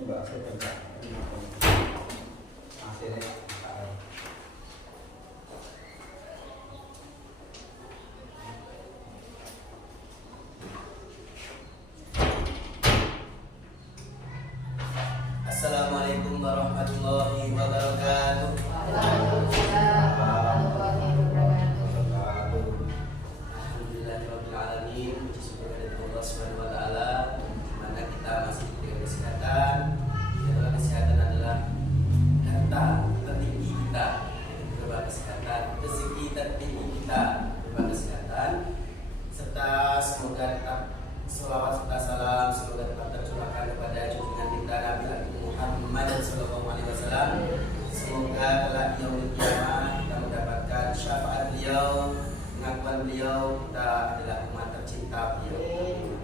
Assalamualaikum warahmatullahi wabarakatuh. Alhamdulillahirabbil alamin. Puji syukur kepada Allah Subhanahu wa taala, di mana kita masih diberi kesehatan. Adalah kesehatan adalah harta tertinggi kita, berupa kesehatan, rezeki tertinggi kita, berupa kesehatan, serta semoga tetap selawat serta salam semoga tetap tercurahkan kepada junjungan kita Nabi Muhammad sallallahu alaihi wasallam. Semoga kelak di yaumul qiyamah kita mendapatkan syafaat beliau, pengakuan beliau kita adalah umat tercinta beliau.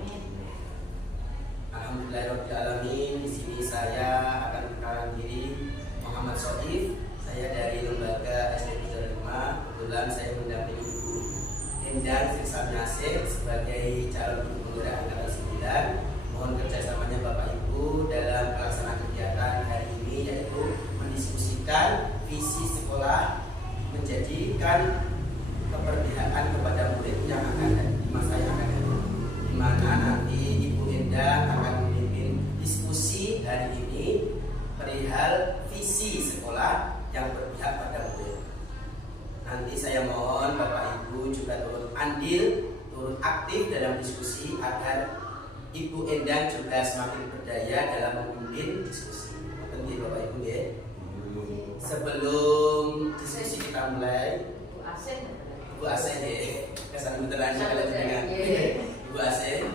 Alhamdulillahirabbil alamin. Di sini saya akan memperkenalkan diri, Muhammad Soif. Saya dari lembaga SD Negeri 5. Kebetulan saya mendampingi Ibu Endang Sirsamnyasih sebagai calon gubernur angkatan 9. Mohon kerjasamanya Bapak Ibu dalam pelaksanaan kegiatan hari ini, yaitu mendiskusikan visi sekolah menjadikan keberpihakan kepada murid yang akan di masa yang akan datang, di mana nanti Ibu Endang akan memimpin diskusi hari ini perihal visi sekolah yang berpihak pada murid. Nanti saya mohon Bapak Ibu juga turut andil, turut aktif dalam diskusi agar Ibu Endang juga semakin berdaya dalam memimpin diskusi. Penting Bapak Ibu ya. Sebelum diskusi kita mulai, Ibu Asen ya, kesan beneran kalau dengan Ibu Asen.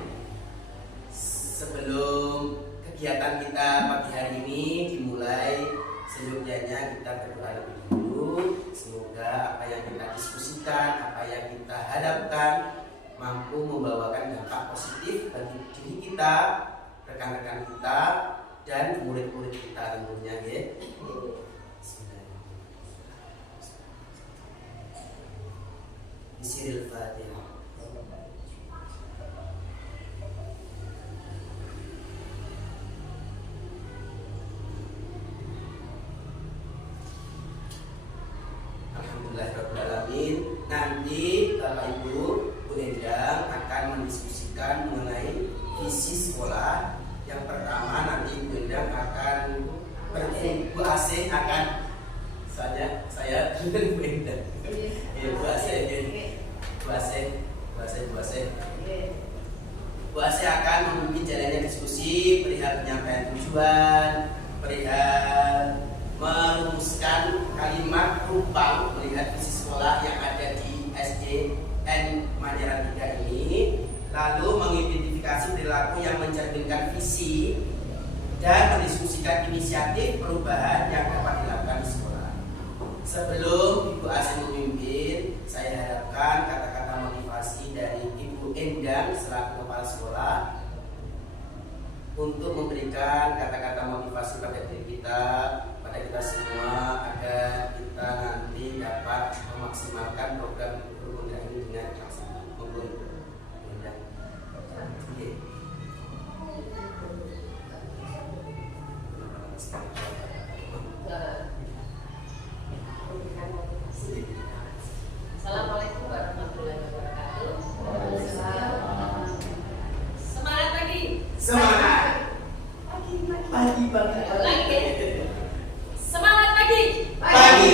Sebelum kegiatan kita pagi hari ini dimulai, seyogyanya kita berdoa lebih dulu. Semoga apa yang kita diskusikan, apa yang kita harapkan mampu membawakan dampak positif bagi diri kita, rekan-rekan kita, dan murid-murid kita tentunya ya. Bismillahirrahmanirrahim. Alhamdulillahirrahmanirrahim. Nanti Bapak Ibu, Bu Endang akan mendiskusikan mengenai visi sekolah. Yang pertama nanti Bu Endang akan Bu Asih akan saya Bu Endang. Bu Asih akan memimpin jalannya diskusi perihal penyampaian tujuan, perihal merumuskan kalimat rumpang melihat visi sekolah yang ada di SDN Majaran 3 ini, lalu mengidentifikasi perilaku yang mencerminkan visi dan mendiskusikan inisiatif perubahan yang dapat dilakukan di sekolah. Sebelum Ibu Asih memimpin, saya harapkan kata-kata motivasi dari Ibu Endang selaku kepala sekolah untuk memberikan kata-kata motivasi pada diri kita, pada kita semua, agar kita nanti dapat memaksimalkan program guru ini dengan maksimal. Monggo Endang. Assalamualaikum warahmatullahi wabarakatuh. Semangat pagi. Semangat. Pagi. Lagi. Semangat pagi. Pagi.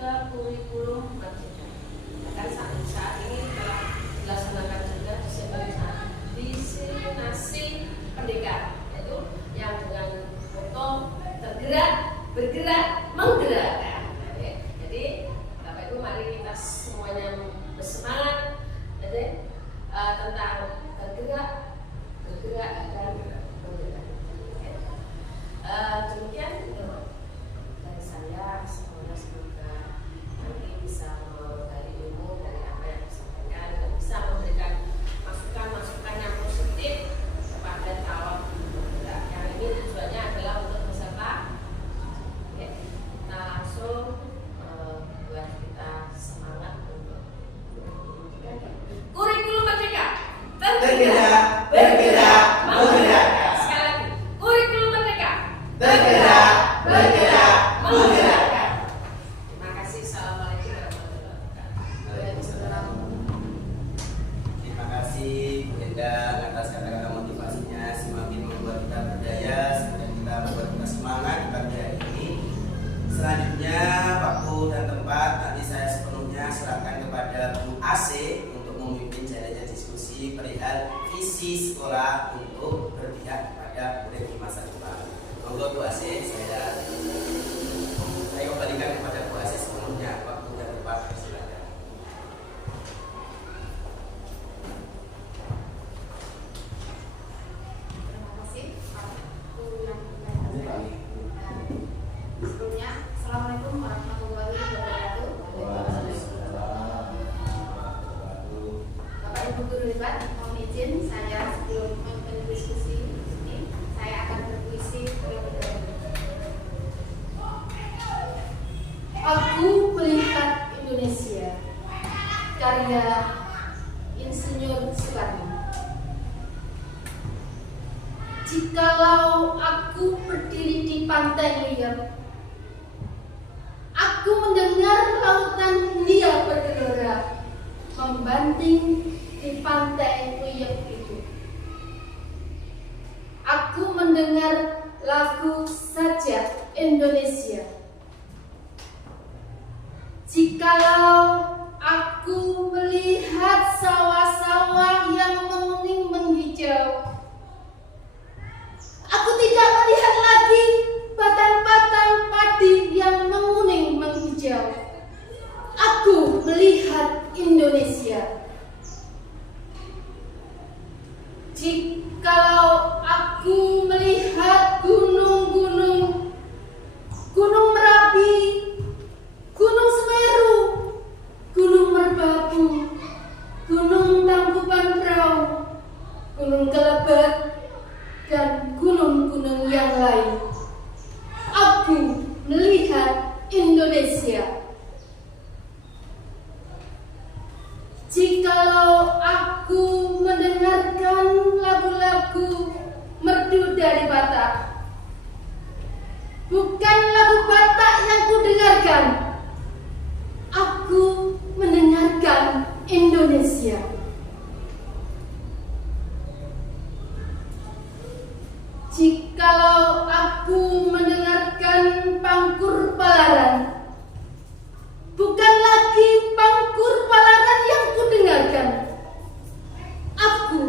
ke kurikulum merdeka. Akan saat ini telah dilaksanakan juga diseminasi merdeka, yaitu yang dengan moto tergerak, bergerak, menggerakkan. Jadi Bapak Ibu mari kita semuanya bersemangat tentang tergerak, bergerak dan menggerak. Demikian dari saya, semoga nanti bisa menggali ilmu dari apa yang disampaikan dan bisa memberikan masukan-masukan yang positif kepada calon pemuda. Yang ini tujuannya adalah untuk peserta. Kita langsung buat kita semangat untuk kurikulum merdeka. Bergerak, bergerak, menggerak. Sekali lagi, kurikulum merdeka. Bergerak, bergerak, menggerak. Terima kasih. Assalamualaikum warahmatullahi wabarakatuh. Terima kasih Bu Endang atas kata-kata motivasinya, semakin membuat kita berdaya, semakin kita membuat kita semangat di pagi hari ini. Selanjutnya waktu dan tempat nanti saya sepenuhnya serahkan kepada Bu AC untuk memimpin jalannya diskusi perihal visi sekolah untuk berpihak kepada murid di masa depan. Monggo Bu AC, saya kembalikan kepada Bu AC sepenuhnya waktu dan tempat, silakan. Terima kasih Pak yang sebelumnya, Assalamualaikum warahmatullahi wabarakatuh. Bapak Ibu guru hebat, mohon izin saya sebelum memimpin diskusi ini, saya akan berpuisi terlebih dahulu. Aku melihat Indonesia, karya Insinyur Soekarno. Jikalau aku berdiri di pantai liar, aku mendengar lautan Hindia bergelora membanting di pantai Wiyep itu. Aku mendengar lagu Sajak Indonesia. Jikalau aku melihat sawah-sawah yang menguning menghijau, aku tidak melihat lagi batang-batang padi yang menguning menghijau. Aku melihat Indonesia. Jikalau aku melihat gunung-gunung, Gunung Merapi, Gunung Semeru, Gunung Merbabu, Gunung Tangkuban Perahu, Gunung Kelebet, dan gunung-gunung yang lain, aku melihat Indonesia. Jikalau aku mendengarkan lagu-lagu merdu dari Batak, bukan lagu Batak yang kudengarkan, aku mendengarkan Indonesia. Jikalau aku mendengarkan pangkur palaran, bukan lagi pangkur palaran yang kudengarkan, aku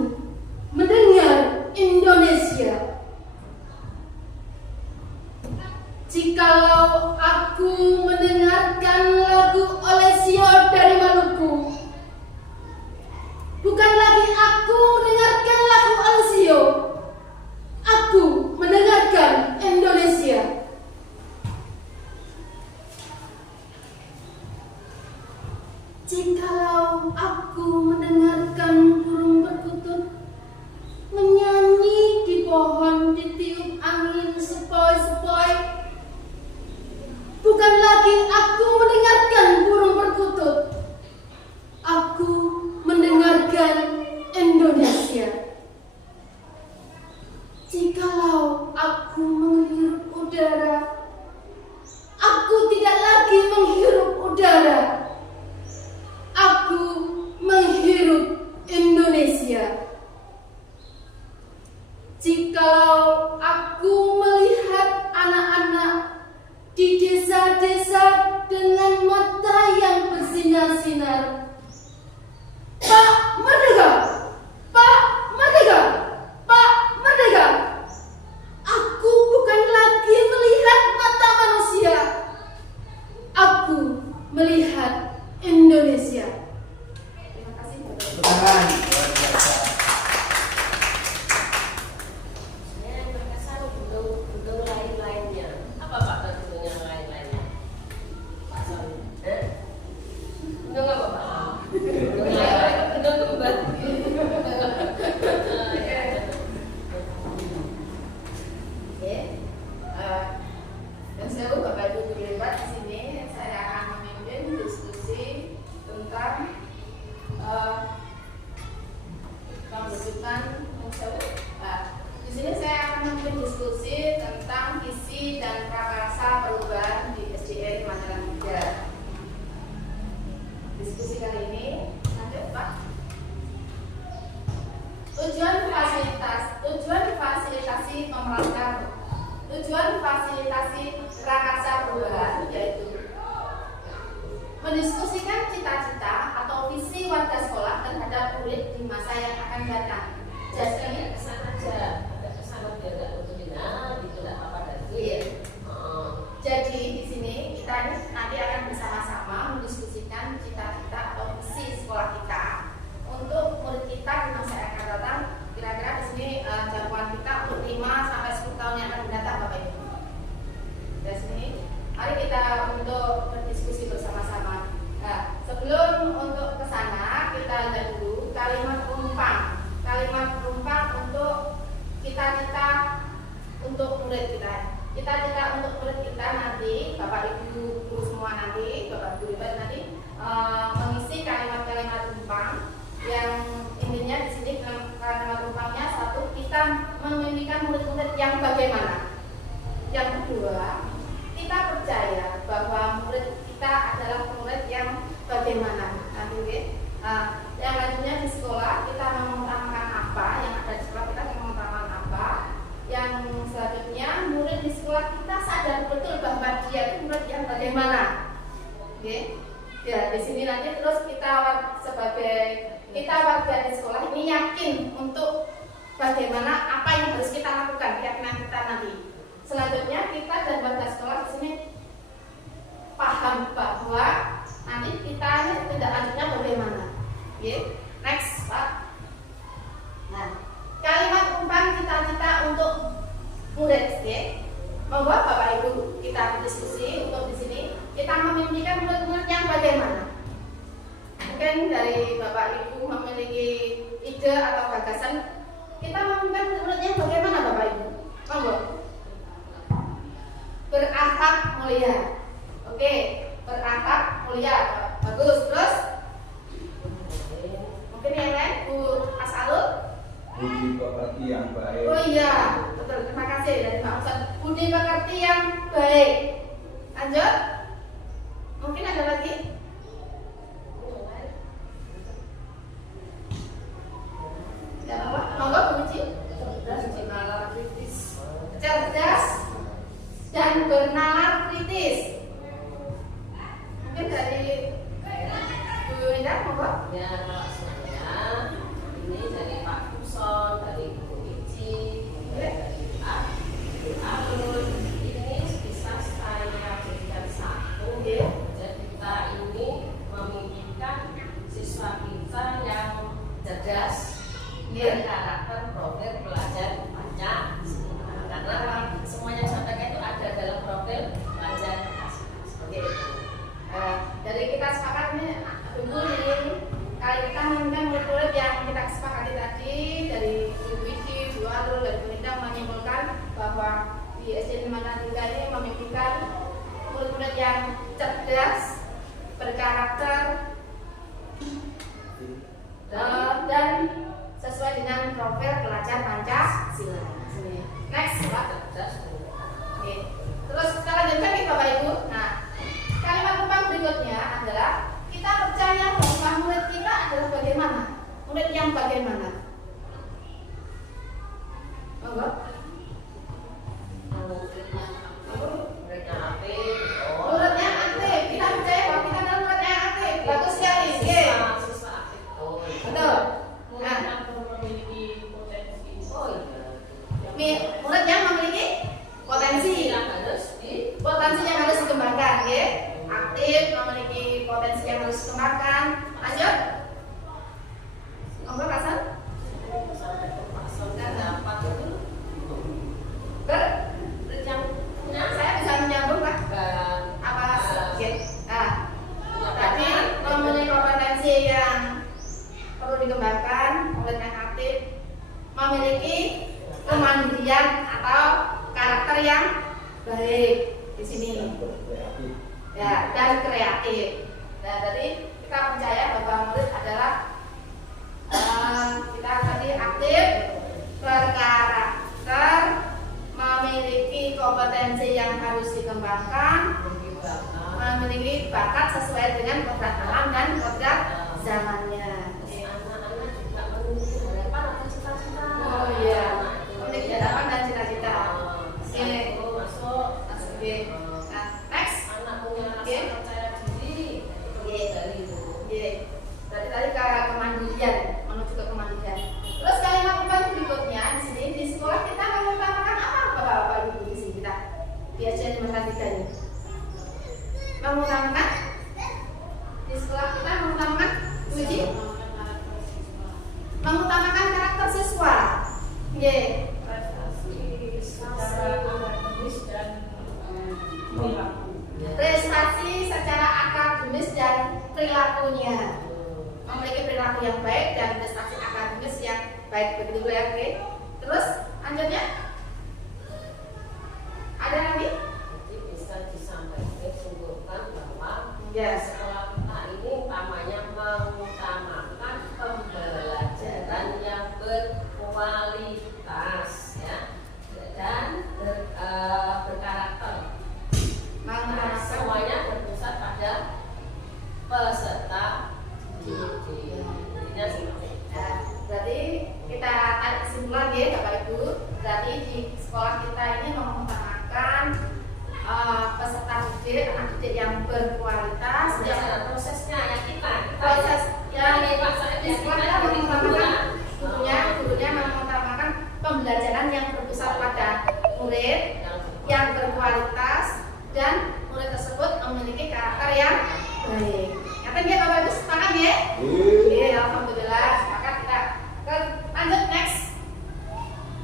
mendengar Indonesia. Jikalau aku mendengarkan lagu Olesio dari Maluku, bukan lagi aku mendengarkan lagu Olesio, aku mendengarkan Indonesia. Jikalau aku mendengarkan burung perkutut menyanyi di pohon ditiup angin sepoi-sepoi, bukan lagi aku mendengarkan burung perkutut, aku mendengarkan Indonesia. Jikalau aku menghirup udara, aku tidak lagi menghirup udara, aku menghirup Indonesia. Jikalau aku melihat anak-anak di desa-desa melihat Indonesia. Terima kasih. Tepuk tangan. Luar biasa. Saya yang berkesan gunung lain-lainnya. Apa Pak gunung yang lain-lainnya? Pak Sony. Gunung apa Pak? Gunung lain-lain, gunung kembar. Oke. Dan saya Bapak Ibu terlibat di sini, saya akan memimpin diskusi tentang pembentukan di sini saya akan memimpin diskusi tentang visi dan prakarsa perubahan di SDN Mataram 3. Diskusi kali ini, lanjut Pak. Tujuan fasilitasi prakarsa perubahan yaitu mendiskusikan cita-cita atau visi warga sekolah terhadap murid di masa yang akan datang. Jadi kesan aja, ada kesan biar nggak nutupin gitu nggak apa-apa dari itu. Iya. Jadi di sini kita nanti akan bersama-sama mendiskusikan cita-cita atau visi sekolah kita untuk murid kita di masa yang akan datang. Kira-kira di sini jangkauan kita untuk 5 sampai 10 tahun yang akan datang, Bapak Ibu. Dari sini, mari kita untuk berdiskusi bersama-sama. Nah, sebelum untuk ke sana, kita lihat dulu kalimat penumpang. Kalimat penumpang untuk cita-cita untuk murid kita. Cita-cita untuk murid kita nanti, Bapak Ibu guru semua nanti, Bapak Ibu nanti mengisi kalimat-kalimat penumpang yang intinya di sini kalimat penumpangnya satu, kita memimpikan murid-murid yang bagaimana. Yang kedua, kita percaya bahwa murid kita adalah murid yang bagaimana. Nanti, okay? Yang lanjutnya di sekolah kita mengutamakan apa, yang ada di sekolah kita mengutamakan apa. Yang selanjutnya murid di sekolah kita sadar betul bahwa dia itu murid yang bagaimana. Oke? Okay? Ya, di sini nanti terus kita sebagai warga di sekolah ini yakin untuk bagaimana apa yang harus kita lakukan, keyakinan kita nanti. Selanjutnya kita dan warga sekolah di sini paham bahwa nanti kita ini tindak lanjutnya bagaimana. Oke, next Pak. Nah, kalimat umpan cita-cita untuk murid, oke? Monggo Bapak Ibu kita berdiskusi untuk di sini kita memimpikan murid-murid yang bagaimana. Mungkin dari Bapak Ibu memiliki ide atau gagasan, kita memimpikan murid-murid yang bagaimana Bapak Ibu? Monggo. Berakhlak mulia. Oke, berakhlak mulia. Bagus. Terus mungkin yang lain Bu As'alul. Budi pekerti yang baik. Oh iya, betul. Terima kasih dari Pak Ustaz. Budi pekerti yang baik. Lanjut. Mungkin ada lagi. Ya, apa? Monggo Bu Uci. Cerdas dan bernalar kritis. Mungkin dari Bu Indah, monggo. Ya, kalau saya ini dari Pak Kuson, dari Bu Ici, dari Pak Alun, ini bisa saya berikan satu. Jadi kita ini memimpikan siswa kita yang cerdas, berkarakter, profil pelajar Pancasila. Karena semuanya sampaikan itu ada dalam profil pelajar Pancasila. Dari kita sepakat ini Ibu ini kali kita meminta murid-murid yang kita sepakati tadi dari Bu Widi, Bu Alul, dan Bu Indah menyimpulkan bahwa di SDN Mataram 3 ini memimpikan murid-murid yang cerdas, berkarakter, dan sesuai dengan profil pelajar Pancasila. Next, Pak. Oke. Terus kita lanjutkan nih Bapak Ibu. Nah, kalimat umpan berikutnya adalah kita percaya bahwa murid kita adalah bagaimana? Murid yang bagaimana? Monggo. Mereka aktif. Muridnya aktif. Kita percaya bahwa kita adalah murid yang aktif. Bagus sekali. Oke. Siswa aktif. Betul. Nah, memiliki potensi. Oh iya. murid yang memiliki potensi. Yang harus Potensi yang harus dikembangkan, ya. Aktif, memiliki memiliki kemandirian atau karakter yang baik di sini. Ya, dan kreatif. Nah, tadi kita percaya bahwa murid adalah kita tadi aktif, berkarakter, memiliki kompetensi yang harus dikembangkan, memiliki bakat sesuai dengan kodrat alam dan kodrat zamannya. Anak-anak juga memiliki harapan atau cita-cita. Oh iya, memiliki harapan dan cita-cita. Oke, Masuk. oke. Nah, next. Anak punya rasa Oke. percaya diri. Dari itu. Oke. Tadi ke kemandirian, menuju ke kemandirian. Terus kalimat umpan berikutnya di sini di sekolah kita mengutamakan apa Bapak Ibu di sini kita di acara memperhatikan ini. Mengutamakan di sekolah kita mengutamakan uji, mengutamakan karakter siswa. Oke. Prestasi secara akademis dan perilakunya, memiliki perilaku yang baik dan prestasi akademis yang baik, begitu ya. Oke. Terus lanjutnya ada lagi? Jadi bisa disampaikan simpulkan bahwa Yes. sekolah kita ini utamanya mengutamakan pembelajaran yang berkualitas ya dan berkarakter. Nah, semuanya berpusat pada peserta didik. Intinya seperti itu. Nah, berarti kita tarik kesimpulan ya Bapak Ibu. Berarti di sekolah kita ini mengutamakan peserta didik, anak didik yang berkualitas. Dalam prosesnya ya kita Proses yang ini Pak, saya di sekolah kita mengutamakan gurunya mengutamakan pembelajaran yang berpusat pada murid yang berkualitas dan murid tersebut memiliki karakter yang baik. Yakin ya Bapak Ibu, sepakat ya? Iya, alhamdulillah sepakat kita. Lanjut next.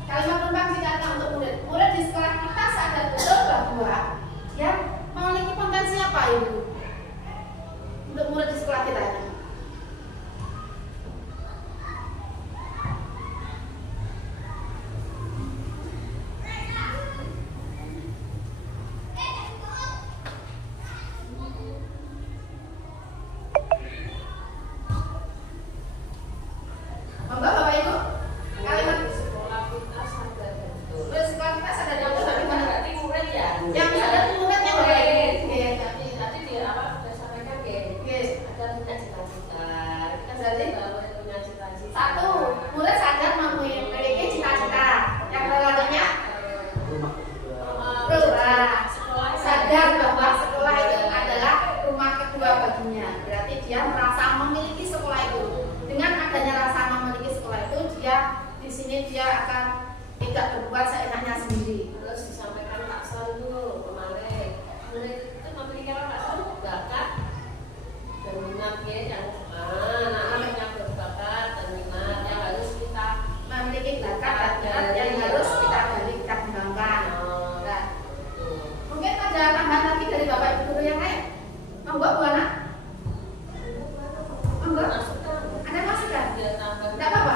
Kalimat numpang dikatakan untuk murid. Murid di sekolah kita sadar betul bahwa yang memiliki potensi apa Ibu? Untuk murid di sekolah kita ini. Monggo Bapak Ibu. Kalimat sekolah kita sadar betul. murid sekolah kita sadar Yang betul sadar bagaimana? berarti murid ya. Yang sadar muridnya Bapak Ibu. Iya. Tadi di awal sudah sampaikan Oke. ada punya cita-cita. Kita Berarti boleh punya cita-cita. satu, murid sadar memiliki cita-cita. Yang selanjutnya sadar bahwa sekolah itu adalah rumah kedua baginya. Berarti dia merasa memiliki sekolah itu. Dengan adanya rasa memiliki sekolah itu, dia di sini dia akan tidak berbuat seenaknya sendiri. Terus disampaikan Pak Son dulu kemarin. Murid itu memiliki apa Pak Son? Bakat dan minat ya yang anak-anak yang berbakat dan minat yang harus kita Memiliki bakat dan minat yang harus kita gali, kita kembangkan. Nah, mungkin ada tambahan lagi dari Bapak Ibu guru yang lain. Monggo Bu Anak. Monggo. Ada masukan? Tidak apa-apa.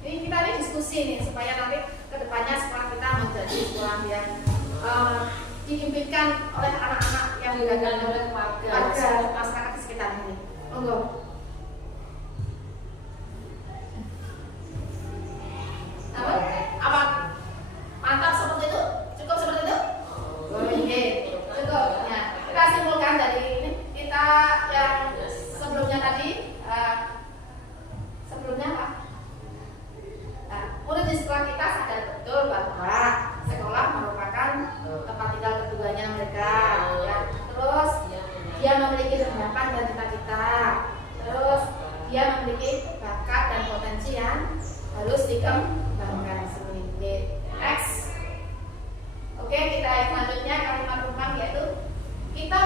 Ini kita ini diskusi nih supaya nanti kedepannya sekolah kita menjadi sekolah yang diimpikan oleh anak-anak yang beragam oleh warga masyarakat di sekitar ini. Monggo. Apa? Mantap seperti itu? Cukup seperti itu? Oh iya, cukup. Ya, kita simpulkan dari ini kita yang sebelumnya tadi. Sebelumnya apa? Nah, murid di sekolah kita sadar betul bahwa sekolah merupakan tempat tinggal keduanya mereka. Ya. Terus dia memiliki harapan dan cita-cita. Terus dia memiliki bakat dan potensi yang harus dikembangkan. Next. Oke, kita selanjutnya kalimat rumah yaitu kita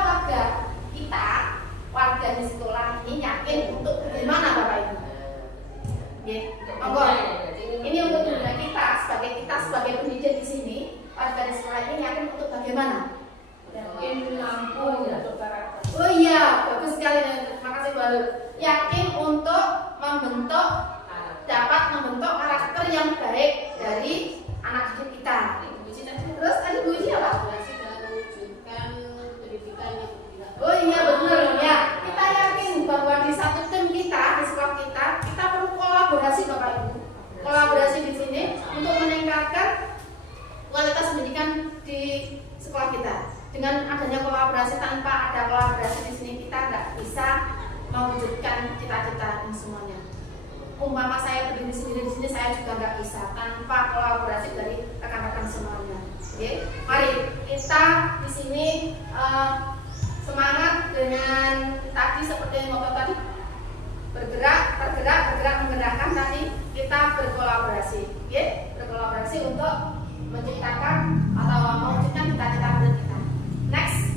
warga di sekolah ini yakin untuk bagaimana Bapak Ibu? Monggo. Ini untuk kita sebagai pendidik di sini, warga di sekolah ini yakin untuk bagaimana? yakin mampu untuk karakter. Oh iya, bagus sekali. Terima kasih Bu Alul. Yakin untuk dapat membentuk karakter yang dari anak didik kita. Terus tadi Bu Iji apa? Mewujudkan pendidikan yang tidak. Oh iya benar ya. Kita yakin bahwa di satu tim kita di sekolah kita perlu kolaborasi Bapak Ibu. Kolaborasi di sini untuk meningkatkan kualitas pendidikan di sekolah kita. Dengan adanya kolaborasi, tanpa ada kolaborasi di sini kita nggak bisa mewujudkan cita-cita ini semuanya. Umpama saya berdiri sendiri di sini, saya juga nggak bisa tanpa kolaborasi dari rekan-rekan semuanya. Oke, mari kita di sini semangat dengan tadi seperti yang Bapak tadi bergerak, menggerakkan tadi kita berkolaborasi, oke? Berkolaborasi untuk menciptakan atau mewujudkan cita-cita kita. Next.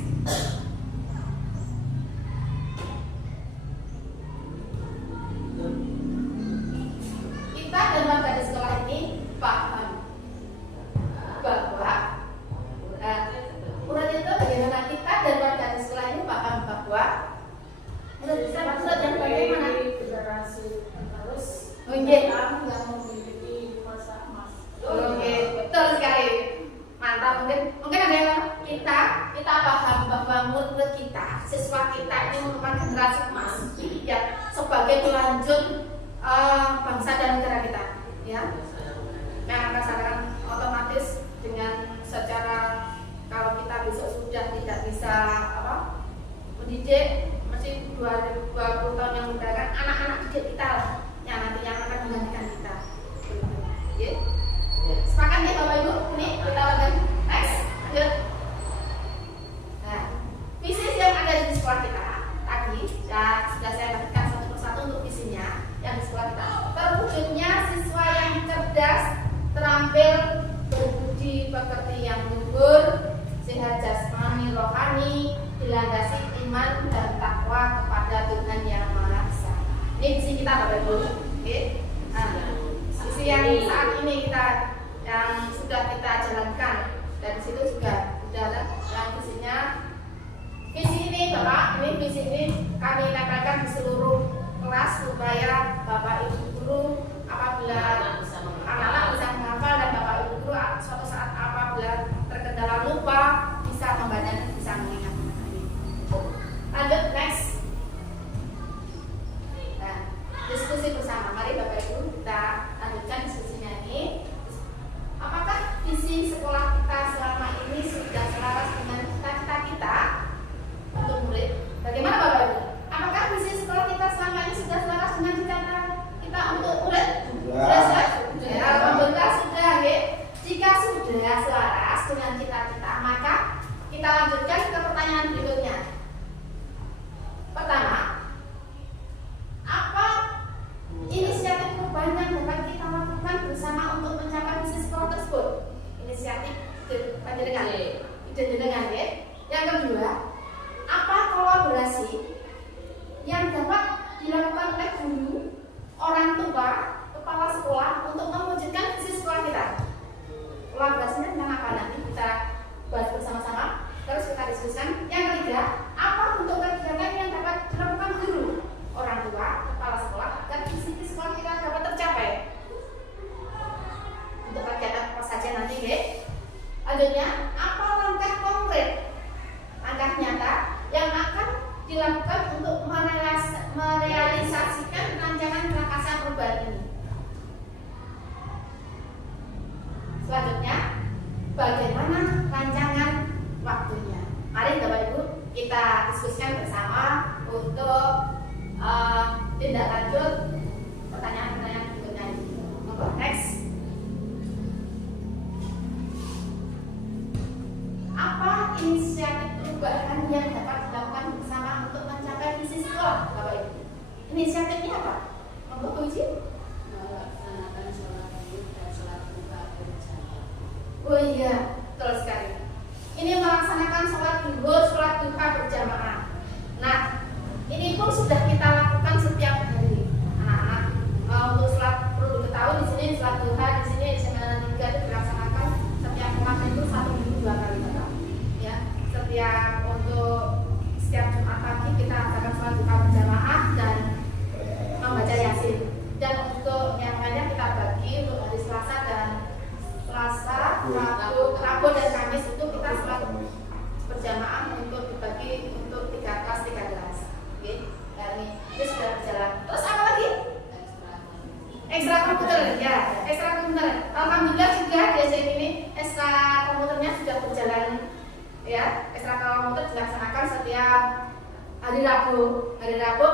Kita dan warga di sekolah ini paham bahwa menurut itu bagaimana kita dan warga di sekolah ini paham bahwa menurut dan bagaimana Generasi terus yang memiliki masa emas. Oke, betul sekali. Mantap. Mungkin ada yang kita paham bahwa murid kita, siswa kita ini merupakan generasi emas ya, sebagai pelanjut bangsa dan negara kita ya. Nah, rasakan otomatis dengan secara kalau kita besok sudah tidak bisa mendidik, masih 20 tahun yang mendatang anak-anak didik kita lah yang nanti yang akan menggantikan kita. Ya. Sepakat ya Bapak Ibu? Ini kita lanjut. Next, lanjut. Nah, visi yang ada di sekolah kita tadi ya sudah saya bagikan satu persatu untuk visinya yang di sekolah kita. Terwujudnya siswa yang cerdas, terampil, berbudi pekerti yang luhur, sehat jasmani rohani, dilandasi iman dan takwa kepada Tuhan Yang Maha Esa. Ini visi kita Bapak Ibu. Oke. Nah, visi yang saat ini kita yang sudah kita jalankan dan di situ juga sudah ada yang visinya. Visi ini Bapak, ini visi ini kami tempelkan di seluruh kelas supaya Bapak Ibu guru apabila anak-anak bisa menghafal dan Bapak Ibu guru suatu saat apabila terkendala lupa bisa membaca dan bisa mengingat. Lanjut next. Nah, diskusi bersama. Mari Bapak Ibu kita lanjutkan diskusinya ini. Apakah visi sekolah kita selama ini sudah selaras dengan cita-cita kita untuk murid? Bagaimana Bapak Ibu? Apakah visi sekolah kita selama ini sudah selaras dengan cita-cita kita untuk murid? Sudah. Ya, alhamdulillah sudah ya. Jika sudah selaras dengan cita-cita, maka kita lanjutkan ke pertanyaan berikutnya. Pertama, apa inisiatif perubahan yang dapat kita lakukan bersama untuk mencapai visi sekolah tersebut? Inisiatif panjenengan, ide jenengan ya. Yang kedua, apa kolaborasi yang dapat dilakukan oleh guru, orang tua, kepala sekolah untuk mewujudkan visi sekolah kita? Kolaborasinya dengan apa nanti kita bahas bersama-sama. Terus kita diskusikan. Yang ketiga, apa bentuk kegiatan yang dapat dilakukan guru, orang tua, kepala sekolah agar visi sekolah kita dapat tercapai? Untuk kegiatan apa saja nanti, deh. Lanjutnya, apa langkah konkret, langkah nyata yang akan dilakukan untuk merealisasikan rancangan prakarsa perubahan ini? Selanjutnya, bagaimana rancangan waktunya? Mari Bapak Ibu kita diskusikan bersama untuk tindak lanjut pertanyaan-pertanyaan berikutnya. Next. Apa inisiatif perubahan yang dapat dilakukan bersama untuk mencapai visi sekolah, Bapak Ibu? Inisiatifnya apa? Monggo Bu Iji. Melaksanakan sholat Id dan sholat duha berjamaah. Oh iya, betul sekali. Ini melaksanakan sholat zuhur, sholat duha berjamaah. Nah, ini pun sudah kita lakukan setiap hari. Anak-anak untuk sholat perlu diketahui di sini sholat duha di sini Semen 3 itu dilaksanakan setiap kelas itu 1 minggu 2 kali Bapak. Ya, setiap Jumat pagi kita akan sholat duha berjamaah dan membaca Yasin. Dan untuk yang lainnya kita bagi untuk hari Selasa dan Ya, ekstrakurikuler motor dilaksanakan setiap hari Rabu. Hari Rabu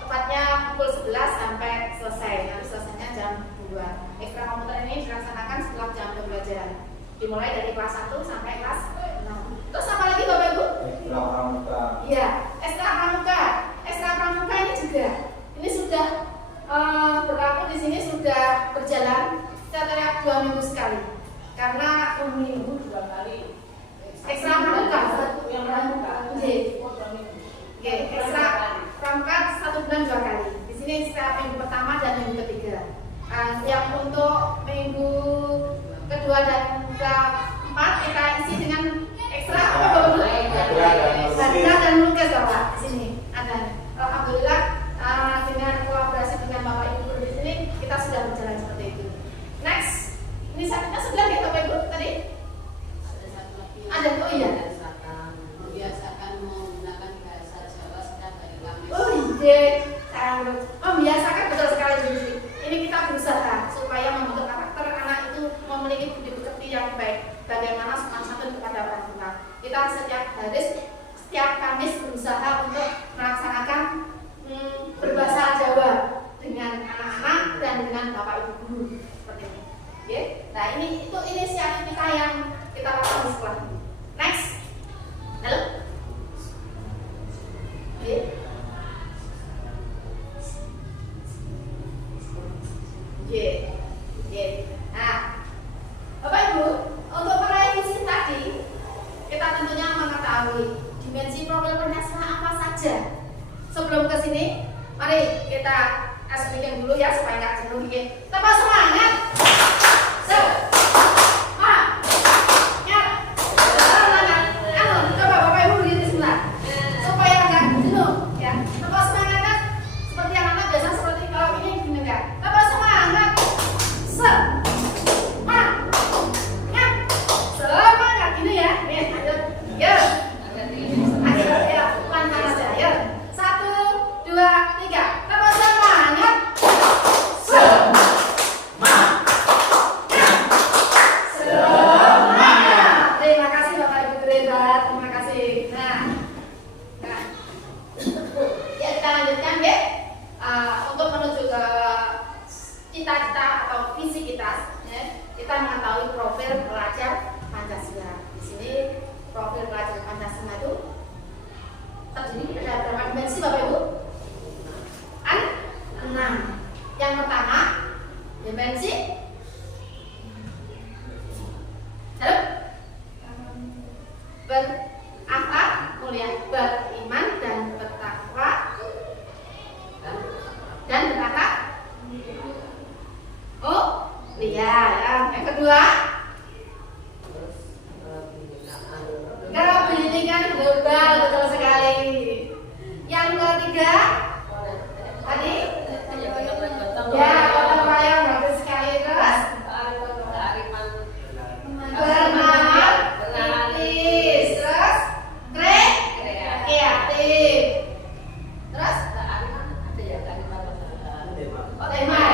tepatnya pukul 11 sampai selesai. Nanti selesainya jam 2. Ekstrakurikuler ini dilaksanakan setelah jam pembelajaran. Dimulai dari kelas 1 sampai kelas 6. Terus apa lagi Bapak Ibu? Ekstra pramuka. Iya, ekstra pramuka. Ekstra pramuka ini juga ini sudah berlaku di sini, sudah berjalan setiap 2 minggu sekali. Karena Minggu 2 kali. ekstra pramuka Yang pramuka. Oke, ekstra pramuka 1 bulan 2 kali. Di sini setiap minggu pertama dan minggu ketiga. Yang untuk minggu kedua dan keempat kita isi dengan ekstra baca dan melukis Bapak. Di sini ada. Alhamdulillah dengan kolaborasi dengan Bapak Ibu guru di sini kita sudah berjalan seperti itu. Next, ini sakitnya sebelah ya Bapak Ibu tadi? Ada, oh iya. Membiasakan menggunakan bahasa Jawa setiap hari Kamis. Oh iya, membiasakan betul sekali Bibi. Ini kita berusaha supaya membentuk karakter anak itu memiliki budi pekerti yang baik. Bagaimana sopan santun kepada orang tua. Kita setiap Kamis berusaha untuk melaksanakan berbahasa Jawa dengan anak-anak dan dengan Bapak Ibu guru seperti ini. Oke? Nah ini itu inisiatif kita yang kita lakukan di sekolah ini. Next, halo. Oke. Oke. Nah, Bapak Ibu, untuk meraih visi tadi, kita tentunya mengetahui dimensi profil Pancasila apa saja. Sebelum ke sini, mari kita speaking dulu ya supaya nggak jenuh. Tambah semangat. Coba Bapak Ibu berdiri sebentar supaya nggak jenuh ya. Tambah semangatnya seperti anak-anak biasa seperti kalau ini gini enggak. Tambah semangat. Semangat gini ya. Nih, lanjut. Yuk. Ya, pelan-pelan aja. Yuk. 1, 2, 3. Tambah semangat. Semangat. Terima kasih Bapak Ibu guru hebat. Terima kasih. Nah. Ya kita lanjutkan ya. Untuk menuju ke cita-cita atau visi kita, ya, kita mengetahui profil pelajar Pancasila. Di sini profil pelajar Pancasila itu terdiri dari berapa dimensi Bapak Ibu? 6. Yang pertama dimensi berakhlak mulia, beriman dan bertakwa dan berakhlak mulia. Yang kedua kebinekaan global, betul sekali. Yang ketiga tadi ya gotong royong, bagus sekali. Terus bernalar kritis, terus kreatif, terus tema.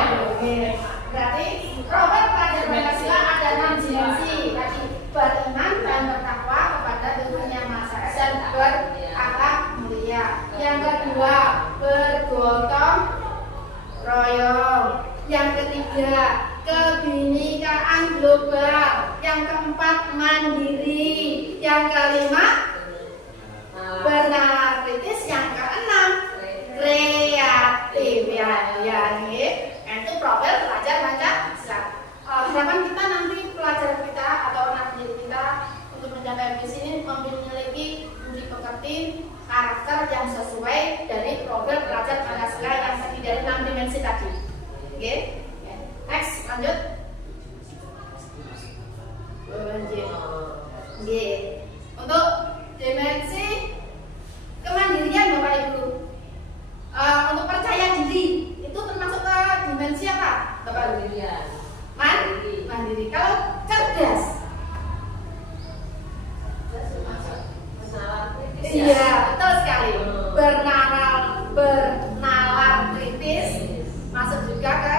Berarti profil pelajar Pancasila ada 6 dimensi tadi: beriman dan bertakwa kepada Tuhan Yang Maha Esa dan berakhlak mulia. Yang kedua bergotong royong. Yang ketiga kebinekaan global. Yang keempat mandiri. Yang kelima bernalar kritis. Yang keenam kreatif. Ya, itu profil pelajar Pancasila. Harapan kita nanti pelajar kita atau anak didik kita untuk mencapai visi ini memiliki budi pekerti, karakter yang sesuai dari profil pelajar Pancasila yang terdiri dari 6 dimensi tadi. Oke, next lanjut. Oke, untuk dimensi kemandirian Bapak Ibu, untuk percaya diri itu termasuk ke dimensi apa Bapak Ibu? Mandiri. Kalau cerdas, iya betul sekali. Bernalar kritis masuk juga ke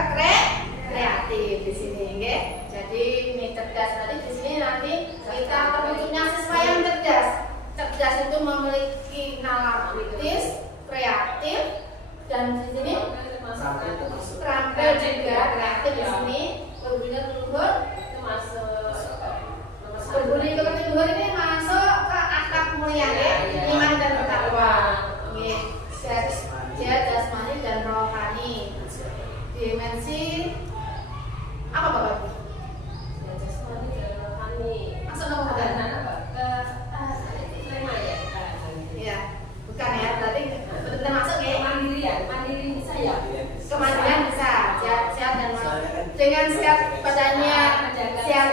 Kerangka juga kreatif di sini. Berbunyi leluhur Termasuk berbunyi leluhur ini masuk ke akhlak mulia ya, iman dan bertakwa. Jihad jasmani dan rohani. Dimensi apa Bapak? jasmani dan rohani. Masuk nomor berapa? Ya, bukan ya, berarti betul-betul masuk ya. Mandiri bisa ya. Kemandirian bisa, sehat dan dengan sehat badannya, sehat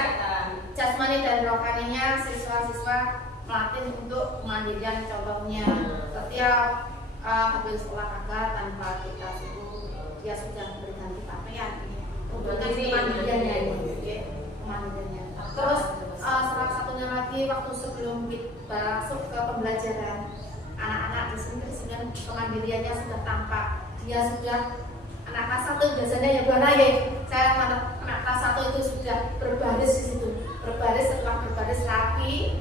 jasmani dan rohaninya, siswa-siswa melatih untuk kemandirian. Contohnya setiap habis olahraga tanpa kita suruh dia sudah berganti pakaian. Untuk kemandiriannya ini, kemandiriannya. Terus salah satunya lagi waktu sebelum kita masuk ke pembelajaran, anak-anak di sini dengan kemandiriannya sudah tampak. Dia sudah anak kelas 1 biasanya ya Bu Ana ya. Saya anak kelas 1 itu sudah berbaris di situ. Berbaris, setelah berbaris rapi,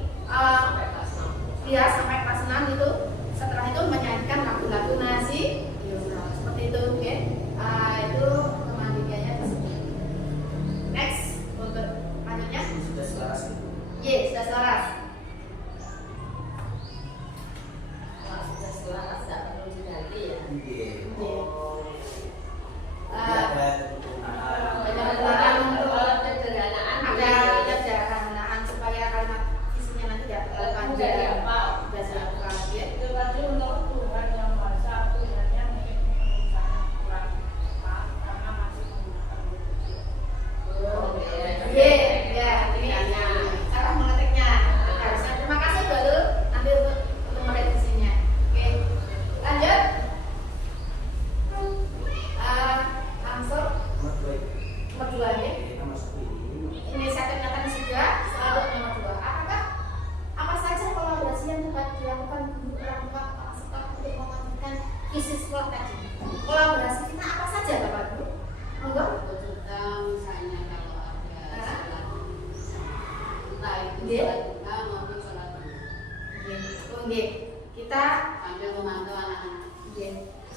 dia sampai kelas 6 itu. Setelah itu menyanyikan lagu-lagu nasional seperti itu, ya. Itu kemandiriannya di sini. Next untuk lanjutnya. Sudah selaras. Ye, sudah selaras. Kalau sudah selaras tak perlu diganti ya. Iya. Ada sederhanaan supaya kalimat isinya nanti tidak terlalu panjang. Sudah silakan ya. Itu tadi untuk Tuhan yang Maha Esa, Tuhannya mungkin penulisannya kurang tepat karena masih menggunakan huruf kecil. Ye, ya, ini cara mengetiknya. Harusnya terima kasih baru nanti untuk merevisinya. Oke, lanjut. Langsung nomor 2 ya. Kita masuk ini. Ini saya kenyataan juga selalu nomor 2. Apakah apa saja kolaborasi yang dapat dilakukan guru, orang tua, kepala sekolah untuk memajukan visi sekolah tadi? Kolaborasi kita apa saja Bapak Guru? Monggo. Misalnya kalau ada sholat entah itu Nggih. sholat duha maupun sholat duha Nggih. Kita sambil memantau anak-anak.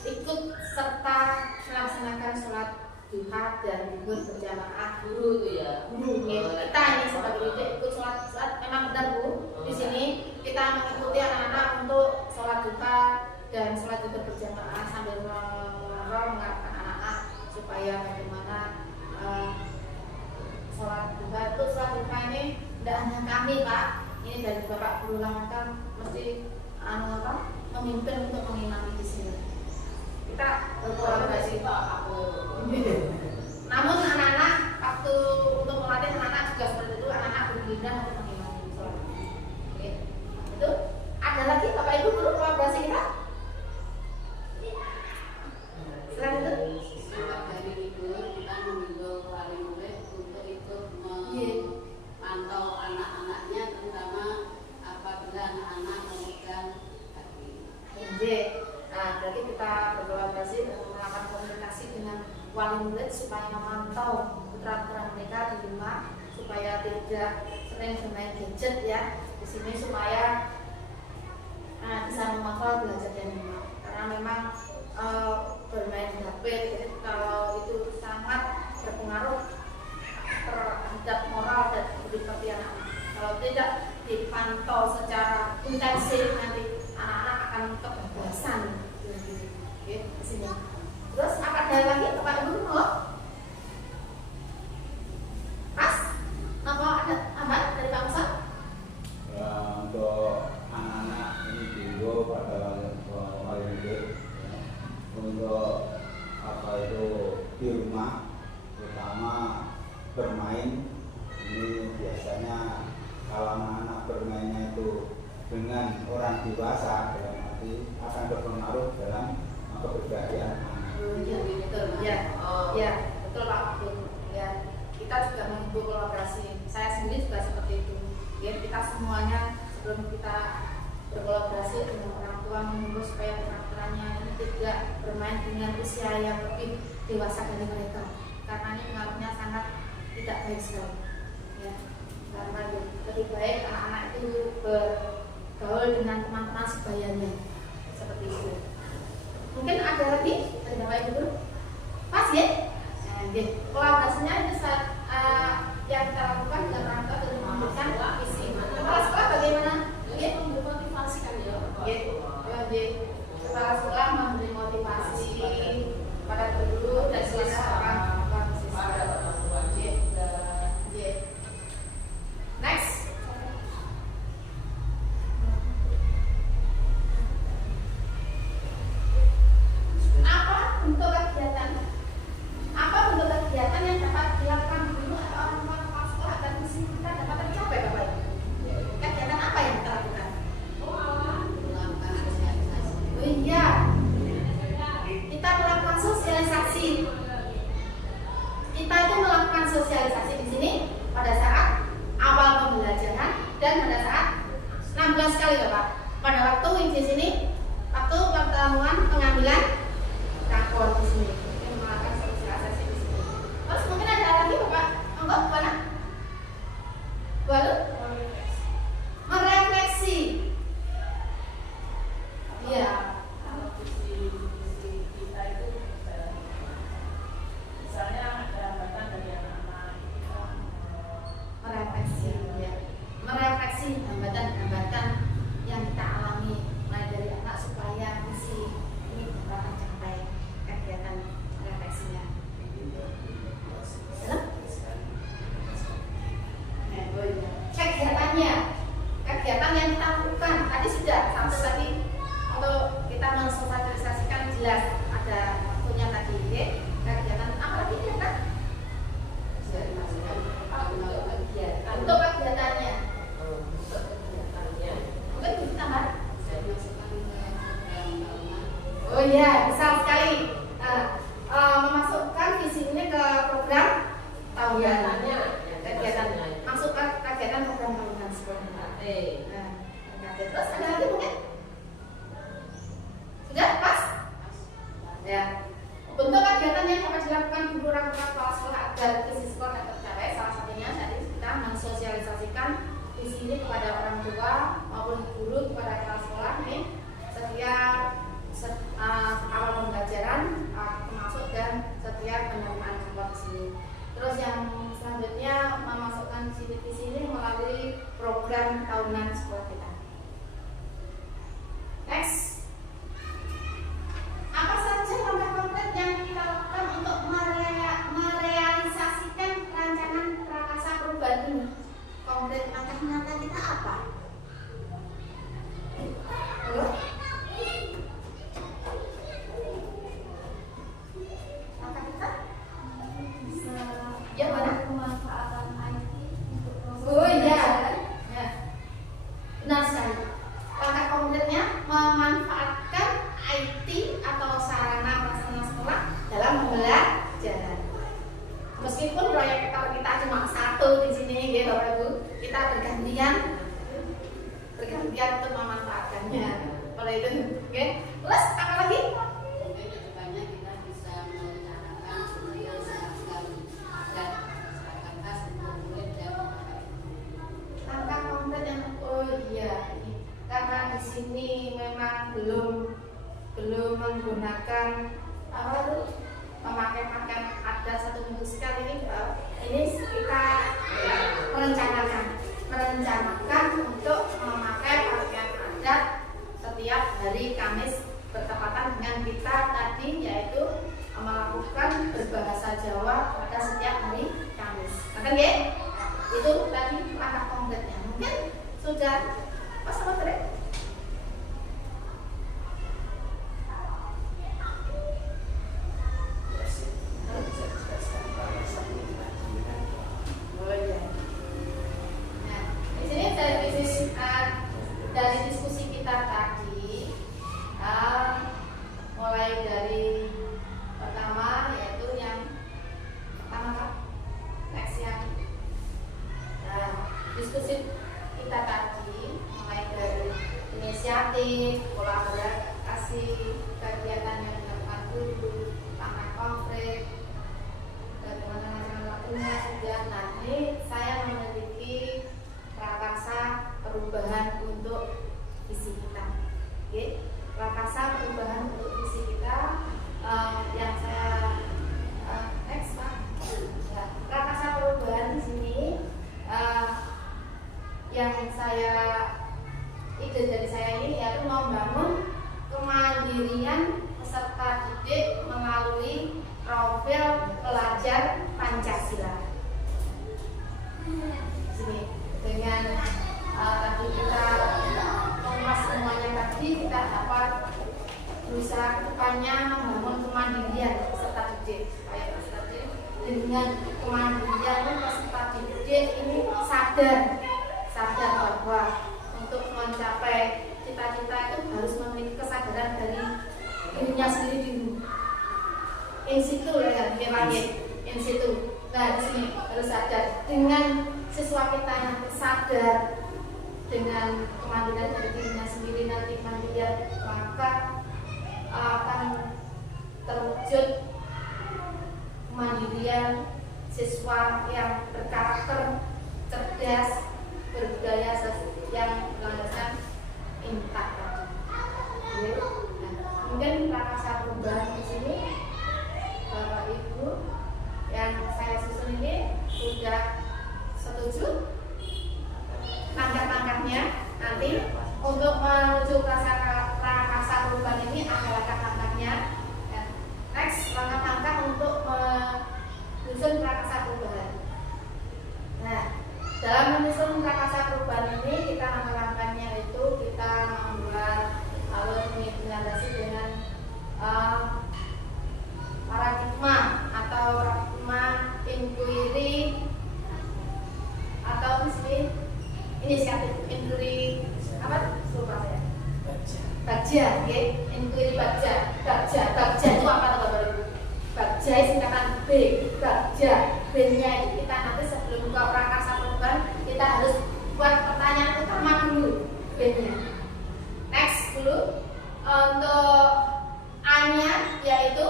ikut serta melaksanakan sholat duha dan zuhur berjamaah. Guru itu ya. Kita ini sebagai didik ikut sholat memang benar Bu. Di sini kita mengikuti anak-anak untuk sholat duha dan sholat zuhur berjamaah sambil mengarahkan anak-anak supaya bagaimana sholat duha itu ini tidak hanya kami Pak, ini dari Bapak Guru Langkang mesti memimpin untuk mengimami di sini. Kita berkolaborasi. Namun anak-anak waktu untuk melatih anak-anak juga seperti itu, anak-anak bergiliran untuk mengimami sholat. Oke. Itu ada lagi Bapak Ibu guru kolaborasi kita? Selain itu, Setiap hari libur kita menghimbau wali murid untuk ikut memantau anak-anaknya, terutama apabila anak-anak memegang kaki. Nah, berarti kita berkolaborasi dan melakukan komunikasi dengan wali murid supaya memantau putra-putra mereka di rumah supaya tidak sering bermain gadget ya di sini supaya bisa menghafal belajar dari rumah karena memang bermain HP jadi kalau itu sangat berpengaruh terhadap moral dan seperti anak-anak. Kalau tidak dipantau secara intensif nanti anak-anak akan kebablasan. Oke, di sini. Terus apa ada lagi Bapak Ibu mau? Mas, apa ada tambahan dari Pak Musa? Ya, untuk anak-anak ini dihimbau pada wali murid ya, untuk apa itu di rumah terutama bermain. Ini biasanya kalau anak-anak bermainnya itu dengan orang dewasa dalam arti akan berpengaruh dalam kepribadian anak. Ya, betul. Ya, ya, betul Pak. Betul. Ya, kita juga menghibur kolaborasi. Saya sendiri juga seperti itu. Ya, kita semuanya sebelum kita berkolaborasi dengan orang tua menghibur supaya putra-putranya ini tidak bermain dengan usia yang lebih dewasa dari mereka. Karena ini pengaruhnya sangat tidak baik sekali. Ya, karena lebih baik anak-anak itu bergaul dengan teman-teman sebayanya seperti itu. Mungkin ada lagi dari Bapak Ibu? Pas ya? Nah, nggih. Kolaborasinya itu saat yang kita lakukan dalam rangka untuk memberikan visi. Kepala sekolah bagaimana? Nggih, Memberi motivasi kan ya. nggih. Nggih. Kepala sekolah memberi motivasi pada guru dan siswa. Next. Apa bentuk kegiatan? Apa bentuk kegiatan yang dapat dilakukan guru atau orang tua kepala sekolah agar misi kita dapat tercapai, Bapak Ibu? Kegiatan apa yang kita lakukan? melakukan sosialisasi. Oh iya, kita melakukan sosialisasi. Kita itu melakukan sosialisasi di sini pada saat awal pembelajaran dan pada saat 16 kali, Bapak. Pada waktu di sini, waktu pertemuan pengambilan rapor di sini. Kita melakukan sosialisasi di sini. Terus mungkin ada lagi, Bapak? Enggak, mana? Baru merefleksi. Iya. Kalau visi kita itu misalnya ada hambatan dari anak-anak kita Merefleksi, ya. Merefleksi hambatan-hambatan yang kita alami mulai dari anak supaya misi ini dapat tercapai. Kegiatan refleksinya. Dalam? Kegiatannya, kegiatan yang kita lakukan tadi sudah satu tadi untuk kita mensosialisasikan jelas ada waktunya tadi, ya. Kegiatan apa lagi ya kan? Untuk kegiatannya, mungkin bisa tambah. Oh iya, besar sekali. Memasukkan visi ini ke program tahunan. Kegiatan, masukkan kegiatan program tahunan sekolah. Terus ada lagi mungkin? Sudah pas? Ya. Bentuk kegiatan yang dapat dilakukan guru orang tua kepala sekolah agar visi sekolah dapat tercapai, salah satunya tadi kita mensosialisasikan visi ini kepada orang tua maupun guru kepada kepala sekolah nih setiap awal pembelajaran termasuk dan setiap penerimaan rapor di sini. Terus yang selanjutnya memasukkan visi ini melalui program tahunan sekolah kita. Next. Apa saja langkah konkret yang kita lakukan untuk merealisasikan rancangan prakarsa perubahan ini? Konkret langkah nyata kita apa? Halo? Langkah kita? Ya mana? Pemanfaatan IT untuk proses Oh iya, ya. Benar sekali. Langkah konkretnya memanfaatkan IT atau sarana prasarana sekolah dalam pembelajaran. Meskipun proyektor kita cuma satu di sini, ya Bapak Ibu, kita bergantian untuk memanfaatkannya. Kalau itu, oke. Terus apa lagi? Mungkin kedepannya kita bisa merencanakan supaya seragam dan seragam khas untuk murid dan Langkah konkret yang karena di sini memang belum menggunakan apa tuh memakai pakaian adat 1 minggu sekali ini kita merencanakan untuk memakai pakaian adat setiap hari Kamis bertepatan dengan kita tadi yaitu melakukan berbahasa Jawa pada setiap hari Kamis. Kan ya? Itu tadi langkah konkretnya. Mungkin sudah pas apa tadi? Oh iya. Nah, di sini dari diskusi kita tadi, mulai dari pertama yaitu yang pertama next yang diskusi kita tadi mulai dari profil pelajar Pancasila. Sini dengan tadi kita mengulas semuanya tadi, kita dapat berusaha kedepannya membangun kemandirian peserta didik supaya peserta didik dengan kemandirian peserta didik ini sadar bahwa untuk mencapai cita-cita itu harus memiliki kesadaran dari dirinya sendiri dulu. In situ ya, in situ. Nah, di sini harus sadar dengan siswa kita yang sadar dengan kemandirian dari dirinya sendiri nanti mandirian, maka akan terwujud kemandirian siswa yang berkarakter cerdas, berbudaya yang berlandaskan intak tadi. Nah, mungkin prakarsa perubahan di sini Bapak Ibu yang saya susun ini sudah setuju langkah-langkahnya. Nanti untuk menuju prakarsa perubahan ini ada langkah-langkahnya. Next, langkah-langkah untuk menyusun prakarsa perubahan. Nah, dalam menyusun prakarsa perubahan ini kita langkah-langkahnya itu kita membuat alur mengintegrasi dengan paradigma atau paradigma inquiry atau inisiatif inquiry apa? Lupa saya. Bagja, oke? Inquiry bagja itu apa Bapak Ibu? Bagja singkatan B, bagja. B-nya itu kita nanti sebelum ke prakarsa perubahan kita harus buat pertanyaan utama dulu B-nya. Next dulu untuk A-nya yaitu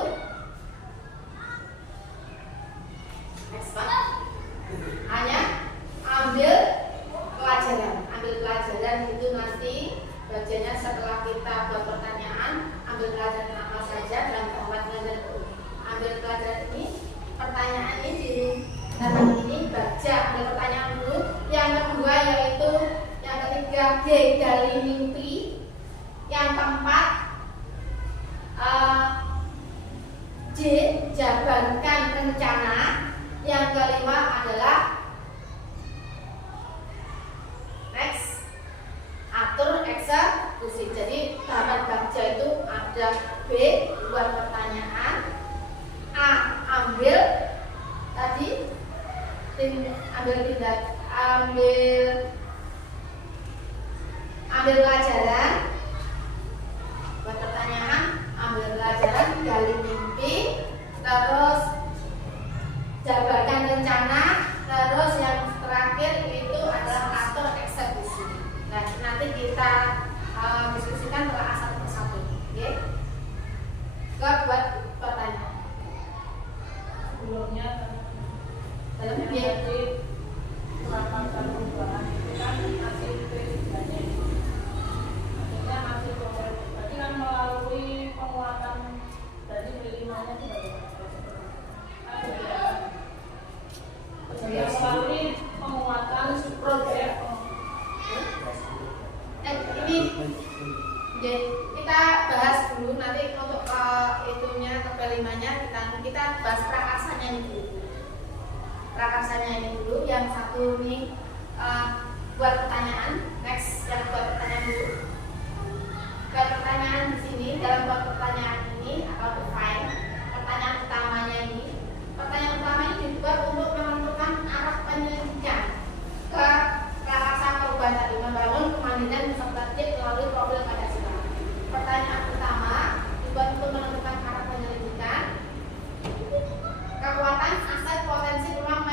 next Pak. A-nya ambil pelajaran itu nanti bagiannya setelah kita buat pertanyaan, ambil pelajaran apa saja dan ambil pelajaran ini, pertanyaan ini ini baca, ambil pertanyaan dulu. Yang kedua yaitu yang ketiga G dari mimpi, yang keempat J jabarkan rencana, yang kelima adalah next atur eksekusi. Jadi tahapan bagja itu ada B buat pertanyaan, A ambil tadi ambil pelajaran buat pertanyaan, ambil pelajaran gali mimpi, terus jabarkan rencana, terus yang terakhir itu adalah atur eksekusi. Nah, nanti kita diskusikan setelah satu persatu, oke? Buat pertanyaan. Sebelumnya Dalam dari prakarsa perubahan itu kan hasil P3-nya itu maksudnya hasil proses berarti kan melalui penguatan dari P5-nya itu melalui penguatan proyek ini kita bahas dulu nanti untuk itunya ke P5-nya kita bahas prakarsanya ini dulu. Prakarsanya ini dulu, yang satu ini buat pertanyaan. Next, yang buat pertanyaan dulu. Buat pertanyaan di sini, dalam buat pertanyaan ini atau define pertanyaan utamanya ini. Pertanyaan utama ini dibuat untuk menentukan arah penyelidikan ke prakarsa perubahan tadi, membangun kemandirian peserta didik melalui profil Pancasila. Pertanyaan utama dibuat untuk menentukan arah penyelidikan, kekuatan, aset, potensi, peluang,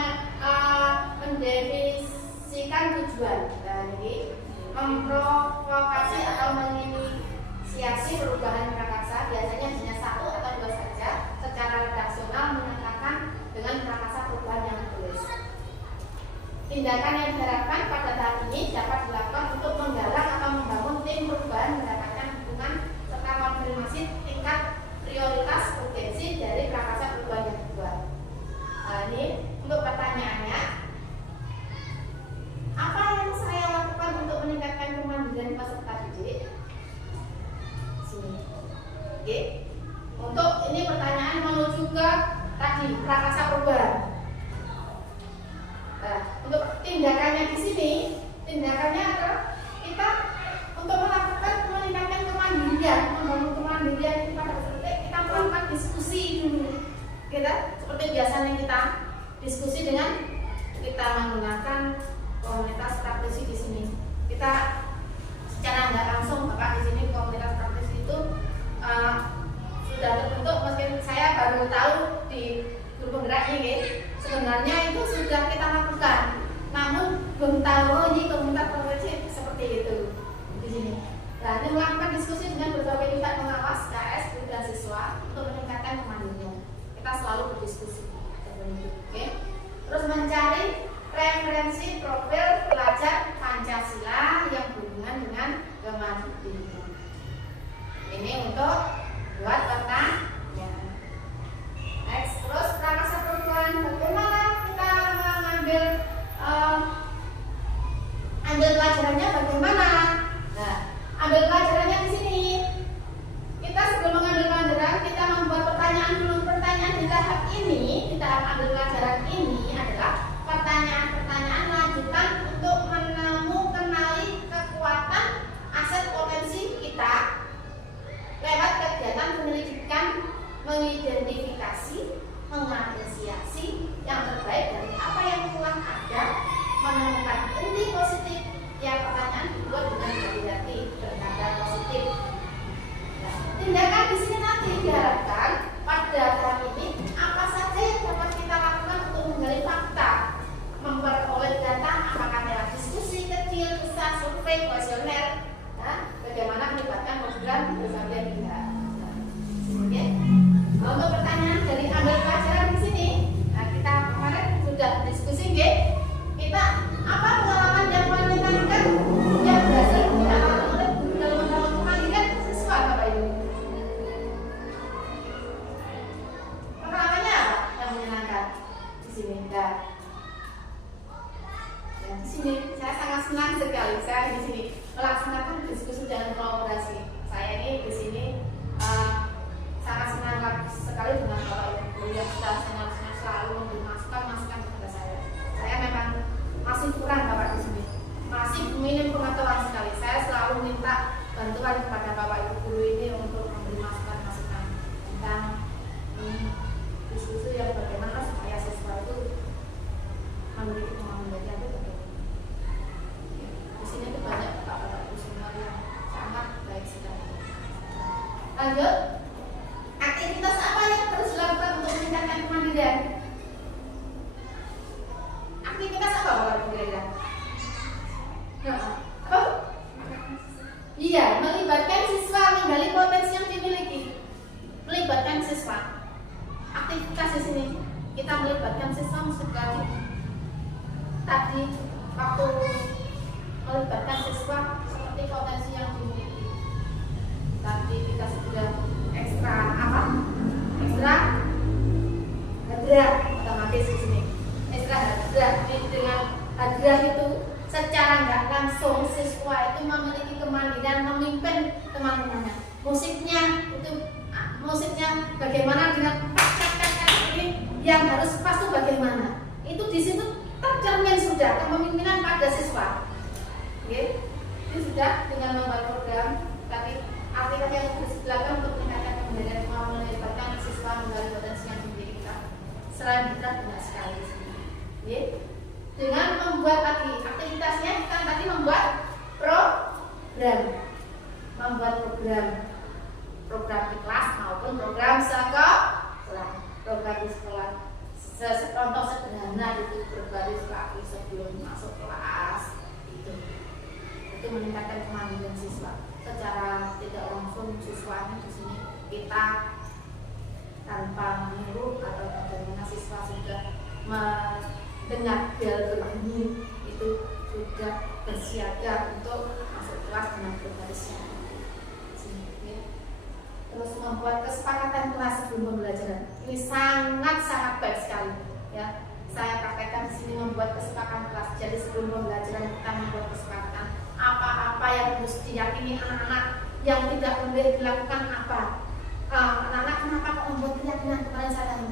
mendefinisikan tujuan. Nah, ini memprovokasi atau menginisiasi perubahan prakarsa biasanya hanya satu atau dua saja secara redaksional menyatakan dengan prakarsa perubahan yang tulis. Tindakan yang diharapkan pada tahap ini dapat dilakukan untuk menggalang atau membangun tim perubahan mendapatkan dukungan serta konfirmasi tingkat prioritas urgensi dari prakarsa perubahan yang dibuat. Nah, ini untuk pertanyaannya, apa yang saya lakukan untuk meningkatkan kemandirian peserta didik? Sini, oke. Untuk ini pertanyaan menuju ke tadi prakarsa perubahan. Nah, untuk tindakannya di sini, tindakannya adalah kita untuk melakukan meningkatkan kemandirian, membangun kemandirian itu pada peserta, kita melakukan diskusi dulu. Kita seperti biasanya kita diskusi dengan kita menggunakan komunitas praktisi di sini. Kita secara nggak langsung, Bapak, di sini komunitas praktisi itu sudah terbentuk. Mungkin saya baru tahu di grup penggerak ini, sebenarnya itu sudah kita lakukan. Namun belum tahu ini komunitas praktisi seperti itu di sini. Nah, ini melakukan diskusi dengan berbagai pihak pengawas, KS, guru dan siswa untuk meningkatkan kemandirian. Kita selalu berdiskusi. Oke. Terus mencari referensi profil pelajar Pancasila yang berhubungan dengan kemandirian. Ini untuk buat pertanyaan. Next, terus prakarsa perubahan, bagaimana kita mengambil ambil pelajarannya bagaimana? Nah, ambil pelajarannya di sini. Kita sebelum mengambil pelajaran, kita membuat pertanyaan dulu. Pertanyaan di tahap ini, di tahap ambil pelajaran ini adalah pertanyaan-pertanyaan lanjutan untuk kenali kekuatan aset potensi kita lewat kegiatan penyelidikan, mengidentifikasi, mengapresiasi yang terbaik dari apa yang telah ada, menemukan inti positif. Ya, pertanyaan dibuat dengan hati-hati bernada positif. Nah, tindakan di sini nanti diharapkan pada tahap ini apa saja yang dapat kita lakukan untuk menggali fakta, memperoleh data, apakah lewat diskusi kecil, besar, survei, kuesioner, bagaimana melibatkan program berbagai pihak. Oke. Untuk pertanyaan dari ambil pelajaran di sini, nah, kita kemarin sudah diskusi, kita apa pengalaman yang menyenangkan yang berhasil dialami oleh guru dalam membangun kemandirian siswa, Bapak Ibu? Pengalamannya apa yang menyenangkan di sini? Nah, ya, di sini saya sangat senang sekali. Saya di sini melaksanakan diskusi dan kolaborasi. Saya ini di sini sangat senang sekali dengan Bapak Ibu yang sudah selalu memberi masukan kepada saya. Saya memang masih kurang, Bapak, di sini, masih minim pengetahuan sekali. Saya selalu minta bantuan kepada Bapak Ibu guru ini untuk memberi masukan tentang diskusi yang bagaimana supaya siswa itu memiliki kemampuan belajar itu bagaimana. Di sini itu banyak Bapak Ibu semua yang sangat baik sekali. Lanjut, aktivitas apa yang terus dilakukan untuk meningkatkan kemandirian? Aktivitas apa Bapak Ibu kira-kira? Apa? Iya, melibatkan siswa, menggali potensi yang dimiliki. Melibatkan siswa. Aktivitas di sini kita melibatkan siswa sekali. Tadi waktu melibatkan siswa seperti potensi yang dimiliki. Tapi kita sudah ekstra apa? Ekstra hadrah otomatis di sini. Ekstra hadrah dengan hadrah itu secara nggak langsung siswa itu memiliki kemandirian memimpin teman-temannya. Musiknya bagaimana dengan ini yang harus pas itu bagaimana? Itu di situ tercermin sudah kepemimpinan pada siswa. Oke, ini sudah dengan membuat program tadi aktivitas yang harus dilakukan untuk meningkatkan kemandirian melibatkan siswa menggali potensi yang dimiliki kita. Selain kita banyak sekali di sini. Oke. Dengan membuat lagi aktivitasnya kita tadi membuat program di kelas maupun program sekolah. Program di sekolah contoh sederhana itu berbaris kaki sebelum masuk kelas itu meningkatkan kemandirian siswa. Secara tidak langsung siswanya di sini kita tanpa menyuruh atau bagaimana siswa sudah mendengar bel berbunyi itu sudah bersiaga untuk masuk kelas dengan berbarisnya. Terus membuat kesepakatan kelas sebelum pembelajaran. Ini sangat baik sekali, ya. Saya praktekkan di sini membuat kesepakatan kelas. Jadi sebelum pembelajaran kita membuat kesepakatan apa-apa yang harus diyakini anak-anak yang tidak boleh dilakukan apa. Anak-anak kenapa kok membuat keyakinan kemarin saya tanya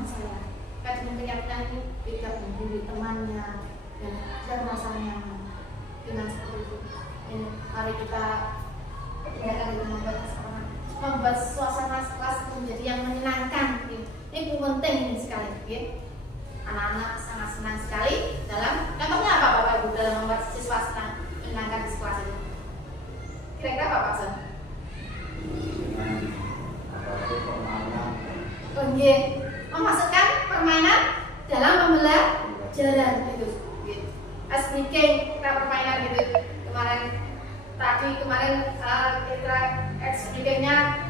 teman saya. Kayak dengan keyakinan ini tidak menjadi temannya dan dia merasa nyaman dengan seperti itu. Dan mari kita tindakan dengan membuat suasana kelas menjadi yang menyenangkan. Ini penting sekali. Anak-anak sangat senang sekali dalam contohnya apa Bapak Ibu dalam membuat siswa senang menyenangkan di kelas itu. Kira-kira apa Pak Son? Dengan apa itu permainan. Oh iya, memasukkan permainan dalam pembelajaran gitu. As speaking kita permainan gitu. Kemarin kita speakingnya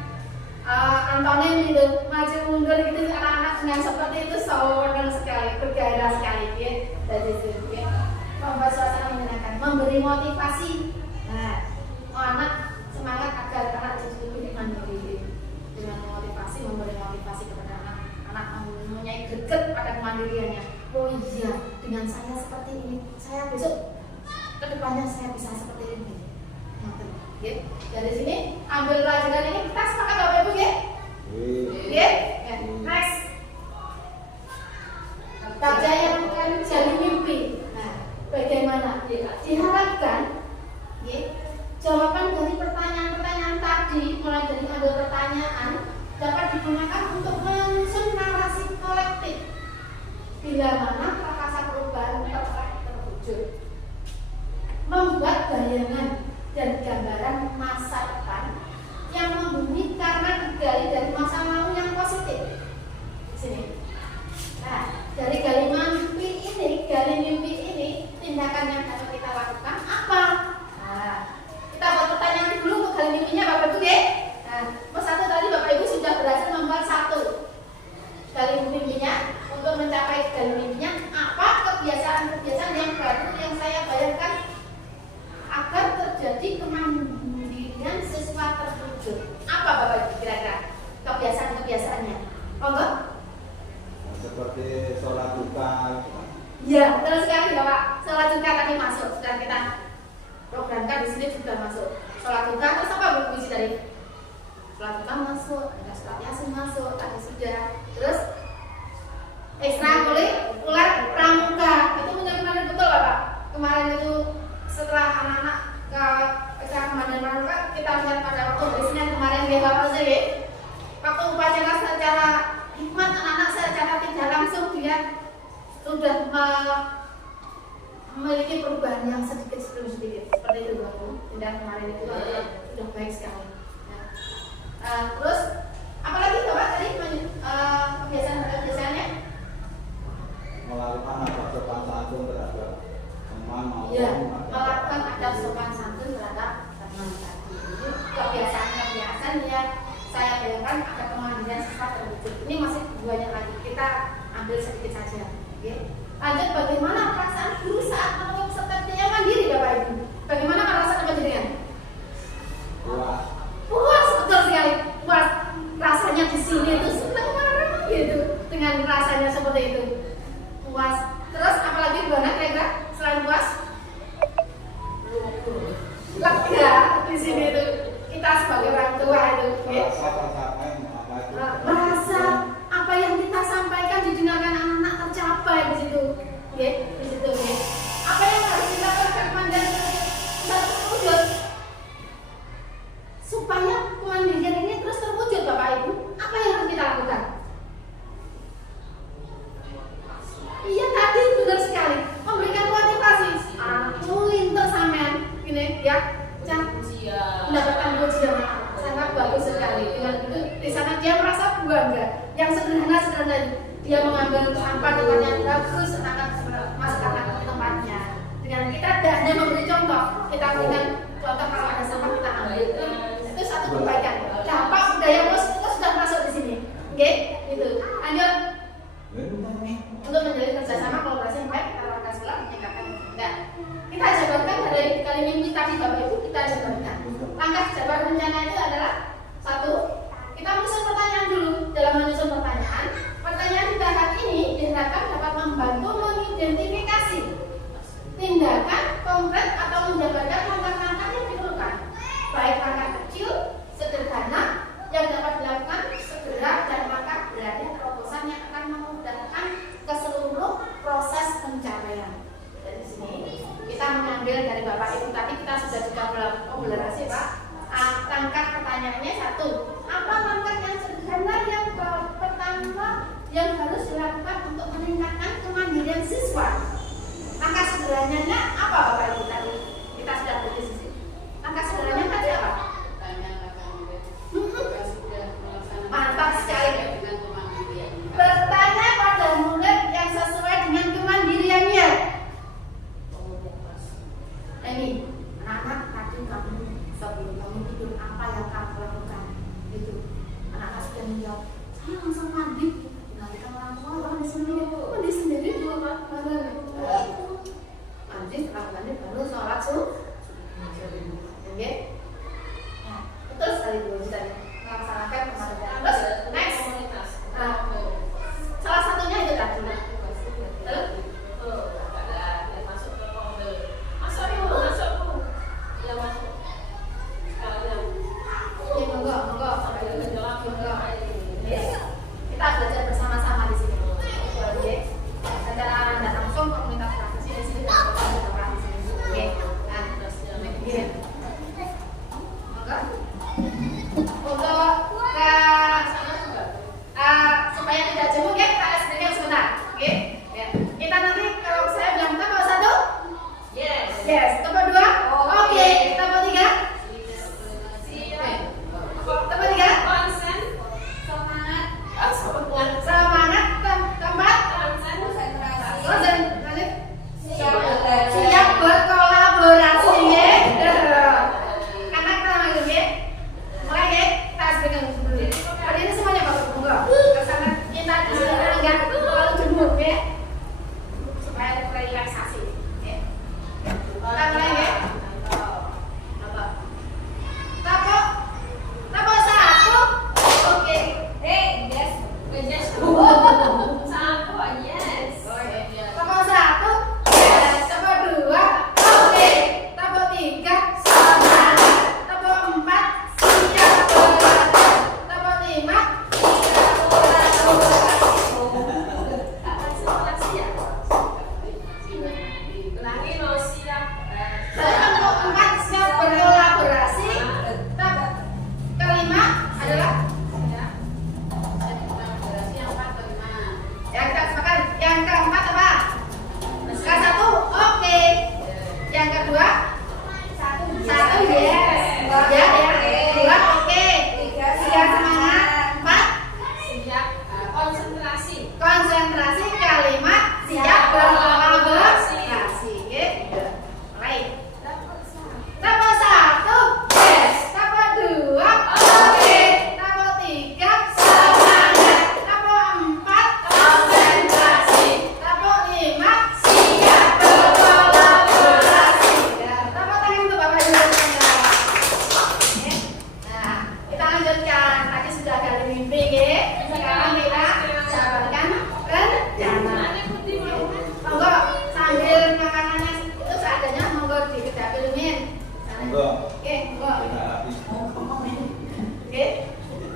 Antonin gitu maju mundur gitu, anak-anak dengan seperti itu senang sekali, bergairah sekali ya. Dari itu ya. Membuat suasana menyenangkan, memberi motivasi. Nah, anak semangat agar anak jadi lebih mandiri dengan motivasi, memberi motivasi kepada anak mempunyai greget pada kemandiriannya. Oh iya, dengan saya seperti ini, saya besok kedepannya saya bisa seperti ini. Ya. Dari sini ambil pelajaran ini, kita sepakat Bapak Ibu ya? Ya. Next. Baca yang akan jalin mimpi. Nah, bagaimana? Diharapkan ya, jawaban dari pertanyaan-pertanyaan tadi, mulai dari ambil pertanyaan, dapat digunakan untuk menyusun narasi kolektif bila mana prakasa perubahan terwujud, membuat bayangan dan gambaran masa depan yang membumi karena digali dari masa lalu yang positif. Di sini. Nah, dari gali mimpi ini, tindakan yang dapat kita lakukan apa? Nah, kita buat pertanyaan dulu untuk gali mimpinya Bapak Ibu ya. Nah, nomor 1 tadi Bapak Ibu sudah berhasil membuat 1 gali mimpinya. Untuk mencapai gali mimpinya, apa kebiasaan-kebiasaan yang baru yang saya bayangkan agar terjadi kemandirian siswa terwujud. Apa Bapak Ibu kira-kira kebiasaan-kebiasaannya? Monggo. Seperti sholat duka. Ya, betul sekali ya Pak. Sholat duka tadi masuk, sudah kita programkan di sini sudah masuk. Sholat duka terus apa Bu isi tadi? Sholat duka masuk, ada sholat yasin masuk, tadi sudah. Terus ekstrakurikuler pramuka itu benar-benar betul Bapak. Kemarin itu setelah anak-anak ke ekstrakurikuler pramuka, kita lihat pada waktu biasanya kemarin dia Bapak sih ya. Waktu upacara secara hikmat anak-anak secara tidak langsung dia sudah memiliki perubahan yang sedikit seperti itu Bapak. Tindak kemarin itu sudah baik sekali. Terus apalagi Bapak tadi kebiasaan-kebiasaannya? Melakukan adab sopan santun terhadap teman maupun ya, melakukan adab sopan santun terhadap teman tadi. Jadi kebiasaan-kebiasaan yang saya bayangkan agar kemandirian siswa terwujud. Ini masih banyak lagi. Kita ambil sedikit saja. Okay. Lanjut, bagaimana perasaan guru saat menemukan peserta yang mandiri Bapak Ibu? Bagaimana perasaan kemandirian? puas. Puas, betul sekali. Puas. Rasanya di sini itu senang banget gitu dengan rasanya seperti itu. Puas. Terus apalagi gimana kira-kira selain puas? Lega di sini itu. Kita sebagai orang tua itu, ya. Merasa apa yang kita sampaikan didengarkan anak-anak tercapai di situ, ya, di situ, ya. Apa yang harus kita lakukan mandiri terwujud supaya kemandirian ini terus terwujud, Bapak Ibu? Apa yang harus kita lakukan? Iya tadi benar sekali, memberikan motivasi. Aku pinter sampean, gini, ya. Mendapatkan pujian sangat bagus sekali. Dengan itu di sana dia merasa bangga. Yang sederhana dia mengambil sampah tempat yang bagus, akan masukkan ke tempatnya. Dengan kita tidak hanya memberi contoh, kita berikan contoh kalau ada sampah kita ambil. Itu satu kebaikan. Dampak budaya positif sudah masuk di sini. Oke, itu. Lanjut. Untuk menjalin kerjasama kolaborasi yang baik antara warga sekolah meningkatkan. Nah, kita jabarkan dari kali mimpi tadi Bapak Ibu, kita jabarkan. Langkah jabar rencana itu adalah 1, kita menyusun pertanyaan dulu. Dalam menyusun pertanyaan di tahap ini diharapkan dapat membantu mengidentifikasi tindakan konkret atau menjabarkan langkah-langkah yang diperlukan, baik langkah kecil, sederhana satu, apa langkah yang sederhana yang pertama yang harus dilakukan untuk meningkatkan kemandirian siswa? Langkah sederhananya apa Bapak Ibu tadi? Kita sudah berdiskusi. Langkah sederhananya tadi apa? Mantap sekali. Bertanya pada murid yang sesuai dengan kemandiriannya. Nah ini, anak-anak tadi kamu sebelum kamu tidur apa yang kamu lakukan? Gitu. Anak-anak sudah menjawab, saya langsung mandi. Nanti kan orang tua mandi sendiri dua mandi setelah mandi baru sholat oke? Nah, betul sekali Bu ceritanya. Melaksanakan kemandirian. Terus next. Nah, salah satunya itu tadi. Masuk ke kode. Masuk. Ya masuk. Sekalian. Ya monggo. Menjawab. Kita belajar bersama-sama di sini. Oke. Secara tidak langsung komunitas praktisi di sini dan komunitas praktisi di sini. Oke. Nah, begini. Monggo. Untuk supaya tidak jemu, ya, kita sedikit sebentar. Oke. Ya. Kita nanti kalau saya bilang kita mau satu? Yes. Tempat dua? Oke. Tempat tiga? Tempat tiga? Semangat. Tempat? Konsentrasi. Siap berkolaborasi, ya. Karena kita manggil, ya. Mulai, ya. Kita harus pegang dulu. Berdiri semuanya Bapak Ibu. Bersama kita di sini enggak terlalu jemur, ya. Supaya relaksasi, ya. Kita mulai, ya. Tapo satu. Oke. Tapo satu. Tapo dua. Oke. Tapo tiga. Semangat. Tapo empat. Siap belajar. Tapo lima. Tapo empat siap berkolaborasi. Kelima adalah yang kita sepakat. Yang keempat apa? Satu. Oke. Yang kedua? Satu. Yes. Ya. Dua. Oke. Tiga semangat. Empat. Konsentrasi. Kelima siap berkolaborasi. Oke. Mulai. Tapo satu. Yes. Tapo dua. Oke. Tapo tiga. Semangat. Tapo empat. Konsentrasi. Tapo lima. Siap berkolaborasi. Tapo tangan untuk Bapak Ibu. Nah, kita lanjutkan. Tadi sudah ada mimpi, ya. Sekarang kita jabarkan rencana. Monggo sambil makanannya itu seadanya monggo dikedapilumin. Monggo. Oke, monggo. Tidak habis. Oke.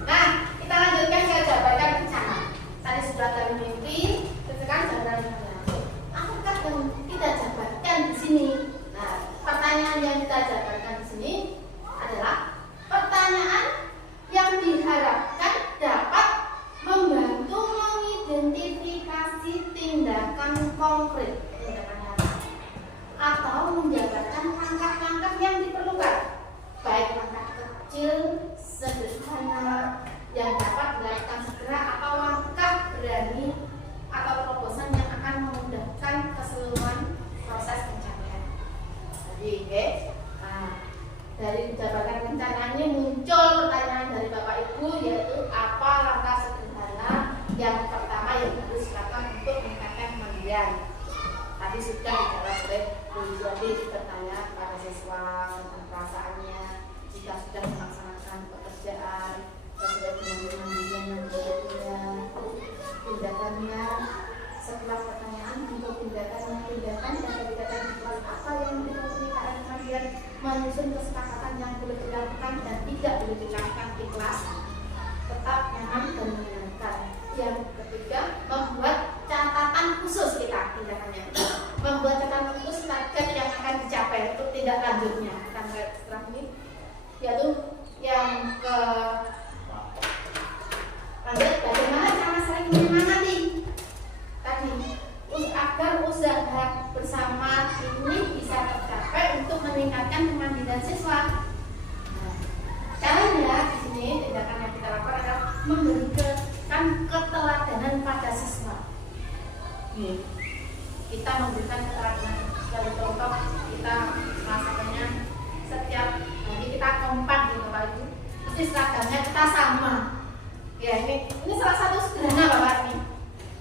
Nah, kita lanjutkan ke jabarkan rencana. Tadi sudah ada mimpi, sekarang jabarkan rencana. Apakah yang kita jabarkan di sini? Nah, pertanyaan yang kita jabarkan di sini adalah pertanyaan yang diharapkan dapat membantu mengidentifikasi tindakan konkret atau menjabarkan langkah-langkah yang diperlukan, baik langkah kecil, sederhana yang dapat dilakukan segera atau langkah berani atau terobosan yang akan memudahkan keseluruhan proses pencapaian. Jadi, oke. Nah, memberikan keteladanan pada siswa. Kita memberikan keteladanan dari contoh kita melaksanakannya setiap hari kita kompak di Bapak Ibu, mesti seragamnya kita sama. Ya ini salah satu sederhana Bapak ini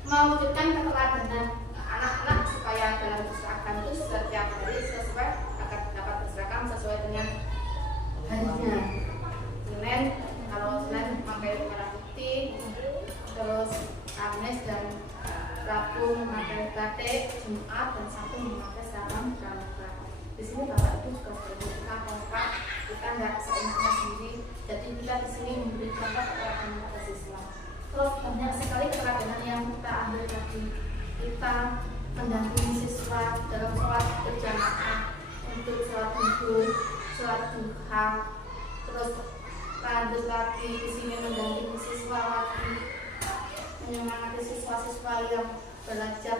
mewujudkan keteladanan anak-anak supaya dalam berseragam itu setiap hari sesuai agar dapat berseragam sesuai dengan harinya. Senin kalau Senin memakai merah putih, terus Kamis dan Rabu memakai batik, Jumat dan Sabtu memakai seragam pramuka. Di sini Bapak Ibu juga seperti kita kompak, kita nggak seenaknya sendiri. Jadi kita di sini memberi contoh keteladanan pada siswa. Terus banyak sekali keteladanan yang kita ambil tadi. Kita mendampingi siswa dalam sholat berjamaah, untuk sholat subuh, sholat duha, terus lanjut lagi di sini mendampingi siswa lagi, menyemangati siswa-siswa yang belajar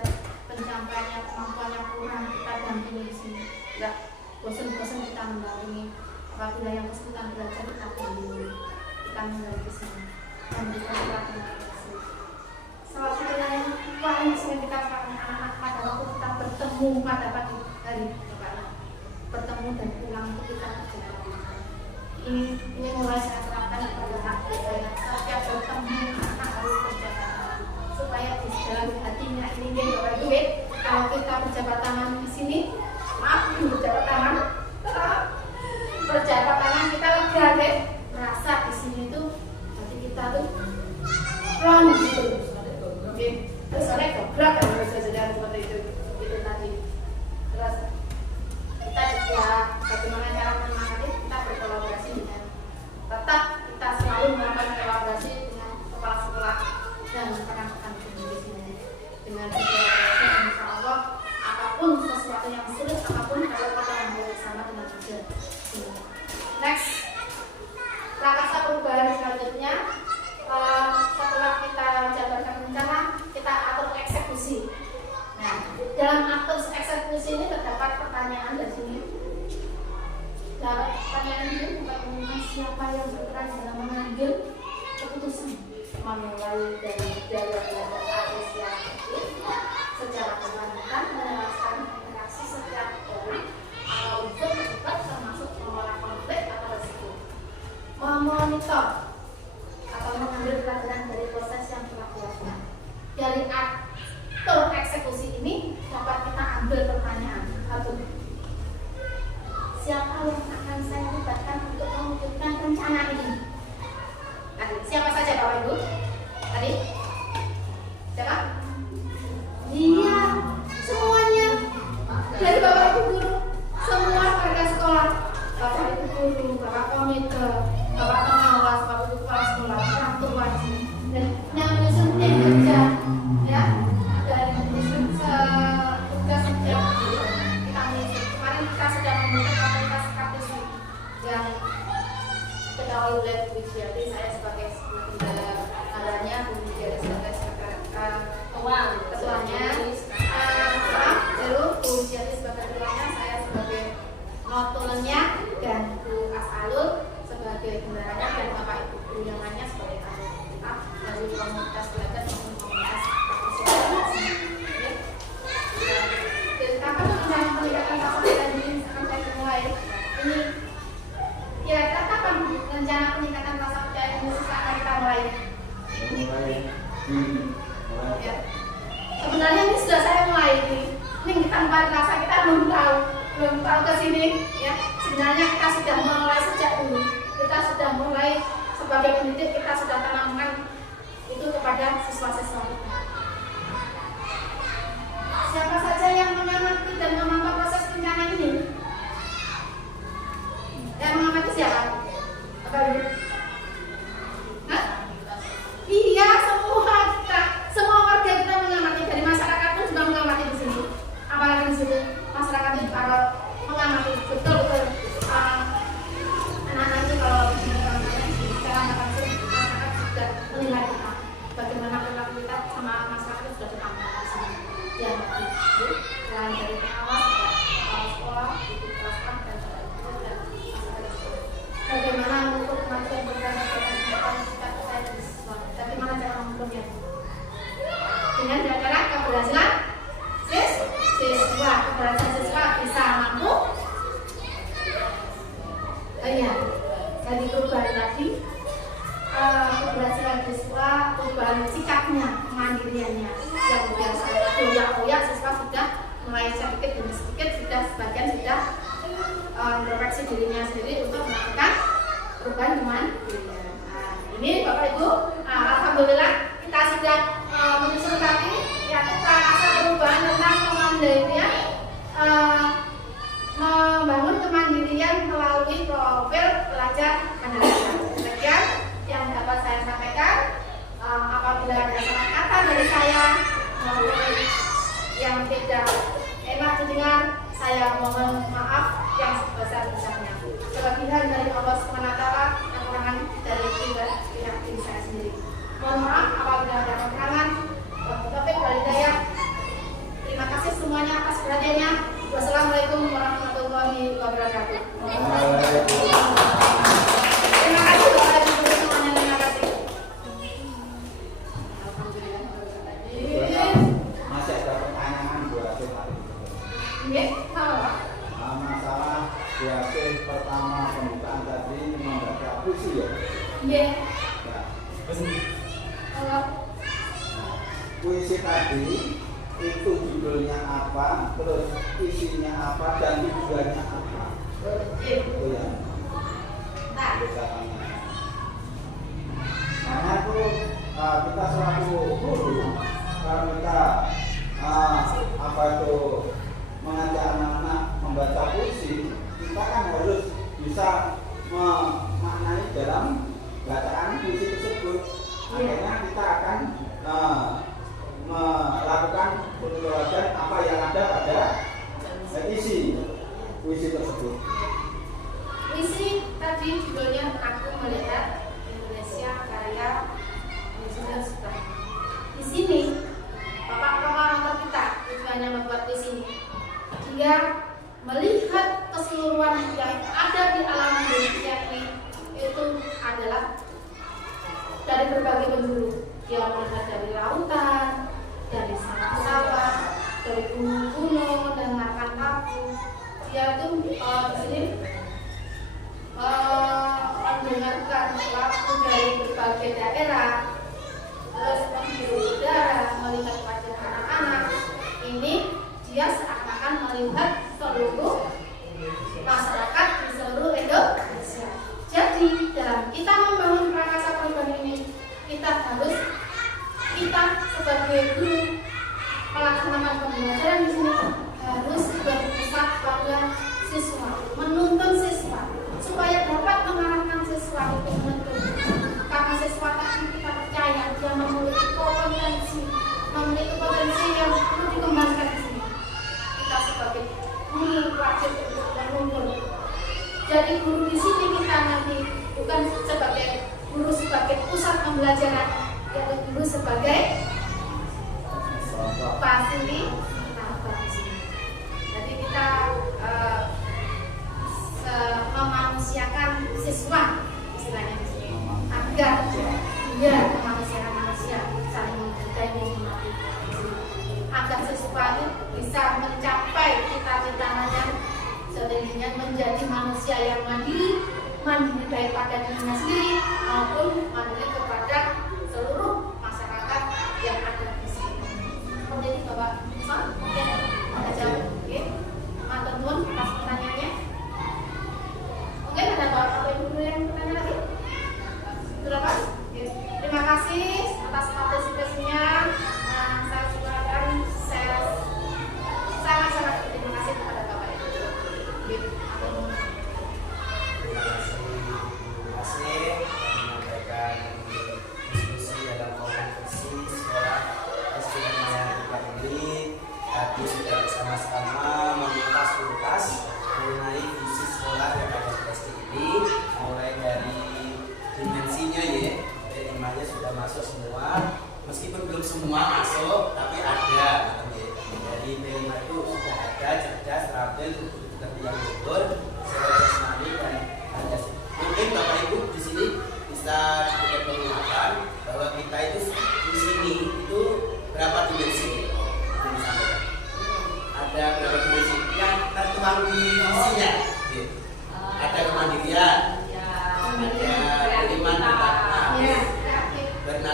pencapaiannya kemampuannya kurang, kita dampingi di sini. Enggak bosan-bosan kita mendampingi. Apabila yang kesulitan belajar kita dampingi, kita mendampingi di sini. Dan kita salah satu yang paling sering kita lakukan anak-anak pada waktu kita bertemu pada pagi hari, bertemu dan pulang itu kita kerjakan. Ini mulai saya terapkan kepada anak saya. Setiap bertemu anak harus berjabat supaya di dalam hatinya ini dia bawa duit. Kalau kita berjabat tangan di sini, maaf berjabat tangan, berjabat tangan kita lega deh, merasa di sini tuh hati kita tuh plong gitu. Oke, terus oleh gobrak kan bisa jadi seperti itu tadi. Terus kita juga bagaimana cara menyemangati, kita berkolaborasi dengan tetap kita selalu melakukan kolaborasi dengan kepala sekolah dan rekan-rekan di sini dengan kolaborasi. Insya Allah apapun sesuatu yang sulit, apapun kalau kita ambil bersama dengan kerja. Next, langkah perubahan selanjutnya. Setelah kita jabarkan rencana, kita atur eksekusi. Nah, dalam atur eksekusi ini terdapat pertanyaan dari sini. Dalam pertanyaan ini mengenai siapa yang berperan dalam mengambil keputusan, memulai dari dialog apresiasi secara berlanjutan, menjelaskan interaksi setiap orang atau unsur terlibat termasuk mengolah konflik atau resiko, memonitor atau mengambil pelajaran dari proses yang telah dilakukan. Dari atur eksekusi ini dapat kita ambil pertanyaan. Satu, siapa yang akan saya libatkan untuk mewujudkan rencana ini? Tadi, siapa saja Bapak Ibu? Tadi? Siapa? Iya, semuanya. Dari Bapak Ibu guru, semua warga sekolah, Bapak Ibu guru, Bapak komite, Bapak pengawas, Bapak Ibu kepala sekolah, orang tua, dan yang menyusun tim kerja, ya, dan menyusun tugas setiap kita menyusun. Kemarin kita sudah membentuk komunitas praktisi yang diketahui oleh Bu Wijiati, saya sebagai ketuanya, Bu Wijiati sebagai ketuanya, lalu Bu Wijiati sebagai ketuanya, saya sebagai notulnya, dan Bu Asalul sebagai benderanya, dan Bapak Ibu guru yang lainnya sebagai tamu kita dari komunitas belajar maupun komunitas praktisi. Kapan rencana peningkatan kapasitas ini akan saya mulai? Ini kira-kira kapan rencana peningkatan rasa percaya ini akan kita mulai? Ya. Sebenarnya ini sudah saya mulai ini tanpa rasa kita belum tahu ke sini, ya. Sebenarnya kita sudah mulai sejak dulu. Kita sudah mulai sebagai pendidik, kita sudah tanamkan itu kepada siswa-siswa kita. Siapa saja yang mengamati dan memantau proses rencana ini? Yang mengamati siapa? Apa itu? Hah? Iya, semua kita, semua warga kita mengamati, dari masyarakat pun juga mengamati di sini. Apalagi di sini masyarakat itu kalau mengamati betul-betul anak-anak itu kalau bicara masyarakat siswa perubahan sikapnya, kemandiriannya yang biasa goyak-goyak siswa sudah mulai sedikit demi sedikit sebagian sudah introspeksi dirinya sendiri untuk melakukan perubahan kemandirian. Ini Bapak Ibu, alhamdulillah kita sudah menyusun tadi yaitu prakarsa perubahan tentang kemandirian, membangun kemandirian melalui profil pelajar pendidikan. Sekian yang dapat saya sampaikan. Apabila ada salah kata dari saya maupun yang tidak enak didengar, saya mohon maaf yang sebesar-besarnya. Kelebihan dari Allah SWT, kekurangan dari pihak diri saya sendiri. Mohon maaf apabila ada kekurangan. Topik walhidayah. Terima kasih semuanya atas perhatiannya. Wassalamualaikum warahmatullahi wabarakatuh. Terima kasih Bapak Ibu semuanya. Terima kasih. Masih ada pertanyaan buat kita. Masalah hasil pertama pembukaan tadi membaca puisi ya? Iya. Puisi tadi itu judulnya apa, terus isinya apa, dan tujuannya apa? Itu ya. Karena itu kita selaku guru, kalau kita mengajak anak-anak membaca puisi, kita kan harus bisa memaknai dalam bacaan puisi tersebut. Akhirnya kita akan melakukan penelitian apa yang ada pada isi puisi tersebut. Puisi tadi judulnya Aku Melihat Indonesia karya Yusuf Subhan. Di sini Bapak proklamator kita tujuannya membuat puisi ini. Dia melihat keseluruhan yang ada di alam Indonesia ini itu adalah dari berbagai penjuru. Dia melihat dari lautan, dari sawah-sawah, dari gunung-gunung dan makan kapu. Dia itu di sini mendengarkan lagu dari berbagai daerah, terus menghirup udara, melihat wajah anak-anak. Ini dia seakan-akan melihat seluruh masyarakat di seluruh Indonesia. Jadi dalam kita membangun prakarsa perubahan ini, kita sebagai guru melaksanakan pembelajaran di sini harus berpusat pada siswa, menuntun siswa supaya dapat mengarahkan siswa itu menuntun. Karena siswa tadi kita percaya dia memiliki potensi yang perlu dikembangkan di sini. Kita sebagai guru wajib untuk menuntun. Jadi guru di sini kita nanti bukan sebagai guru sebagai pusat pembelajaran, yaitu guru sebagai fasilitator di sini. Jadi kita memanusiakan siswa istilahnya di sini agar dia memanusiakan manusia, saling menghargai menghormati, agar siswa itu bisa mencapai cita-citanya setingginya menjadi manusia yang mandiri baik pada dirinya sendiri maupun mandiri kepada seluruh masyarakat yang ada di sini. Seperti itu Bapak Son, mungkin ada jawab, oke? Matur nuwun atas pertanyaannya. Mungkin ada Bapak Ibu guru yang bertanya lagi? Sudah Pak? Terima kasih atas partisipasinya. Saya silakan, saya sangat-sangat terima kasih kepada Bapak Ibu. Terima kasih menyampaikan diskusi dalam kompetisi sekolah SD Negeri ini. Tadi sudah bersama-sama mengupas tuntas mengenai visi sekolah yang ada di SD ini, mulai dari dimensinya ya, temanya sudah masuk semua, meskipun belum semua masuk, tapi ada. Jadi tema itu sudah ada, cerdas, terampil, tetapi yang luhur, secara jasmani dan Pancasila. Mungkin Bapak Ibu di sini bisa sedikit mengatakan bahwa kita itu di sini itu berapa dimensi? Ada berapa dimensi yang tertuang di visinya? Ada kemandirian, ada beriman, bernasib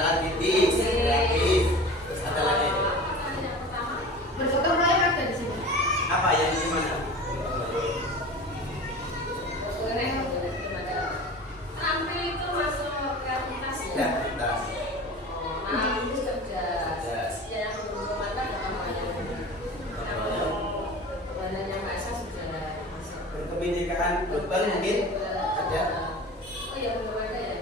Baru mungkin ada. Oh iya belum ada ya.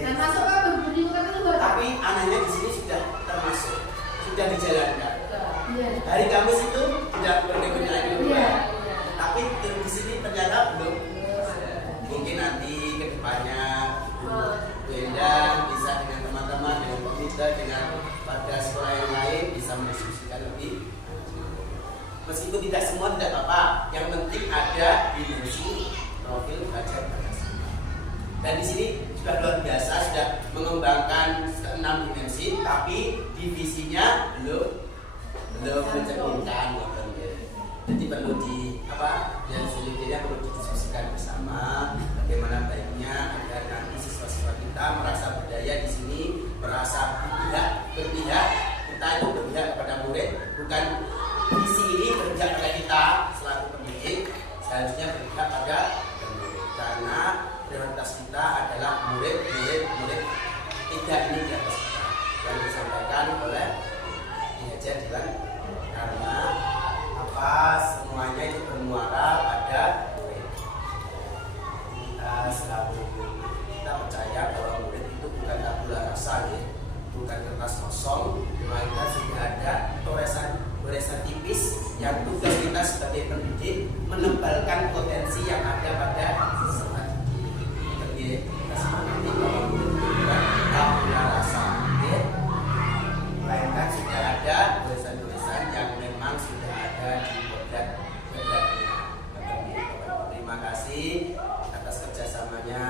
Dan masuk ke berbudi bukan itu Bapak? Tapi anehnya di sini sudah termasuk, sudah dijalankan. Iya. Hari Kamis itu sudah berikutnya lagi. Iya. Tapi di sini ternyata belum. Mungkin nanti ke depannya Bu Endang bisa dengan teman-teman, dengan komite, dengan pada sekolah yang lain bisa mendiskusikan lebih. Meskipun tidak semua tidak apa-apa, yang penting ada dimensi profil belajar Pancasila. Dan di sini juga luar biasa sudah mengembangkan 6 dimensi, tapi divisinya belum mencerminkan. Jadi perlu yang selanjutnya perlu didiskusikan bersama bagaimana baiknya agar nanti siswa-siswa kita merasa berdaya di sini, merasa berpihak, kita itu berpihak kepada murid, bukan visi ini berpihak pada kita selaku pendidik, seharusnya berpihak pada murid, karena prioritas kita adalah murid. Tidak ini di atas kita yang disampaikan oleh Haji Dilan, karena semuanya itu bermuara pada murid. Kita percaya bahwa murid itu bukan tabula rasa, bukan kertas kosong, melainkan sudah ada goresan tipis yang tugas kita sebagai pendidik menebalkan potensi yang ada pada siswa didik. Kita sepakati bahwa murid itu bukan tabula rasa, melainkan sudah ada goresan-goresan yang memang sudah ada di kodratnya. Terima kasih atas kerjasamanya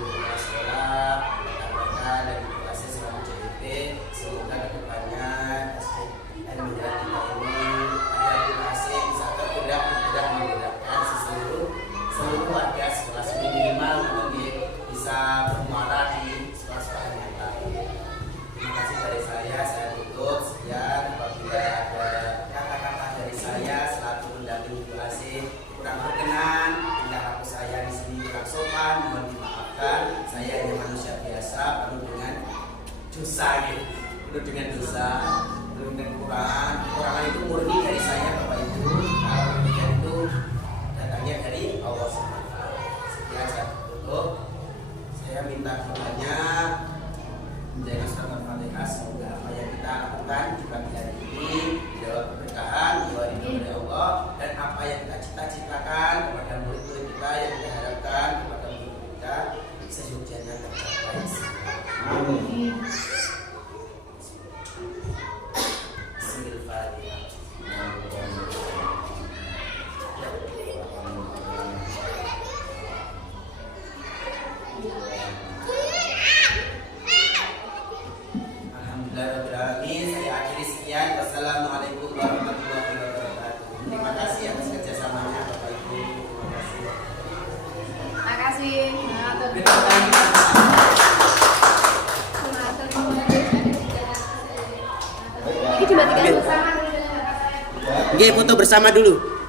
Bu Kepala Sekolah, rekan-rekan dan Ibu Kasih selaku JDP. Semoga kedepannya SDN menjadi ini ada Bu Kasih bisa bergerak menggerakkan seluruh warga sekolah minimal bisa bermuara di sekolah-sekolah yang lain. Terima kasih dari saya tutup. Sekian, apabila ada kata-kata dari saya selaku pendamping Ibu Asih kurang berkenan, tingkah laku saya di sini kurang sopan, mohon dimaafkan. Saya hanya manusia biasa, penuh dengan dosa, penuh dengan kekurangan itu murni dari saya Bapak Ibu. Kalau demikian itu datangnya dari Allah SWT. Sekian, saya tutup. Saya minta doanya menjaga surat Al-Fatihah, semoga apa yang kita lakukan di pagi hari ini mendapat keberkahan, diwariskan oleh Allah, dan apa yang kita cita-citakan kepada murid-murid kita, yang kita harapkan kepada murid kita seyogyanya tercapai. Amin. Wassalamualaikum warahmatullahi wabarakatuh. Terima kasih atas kerjasamanya Bapak Ibu. Terima kasih. Oke, foto bersama dulu.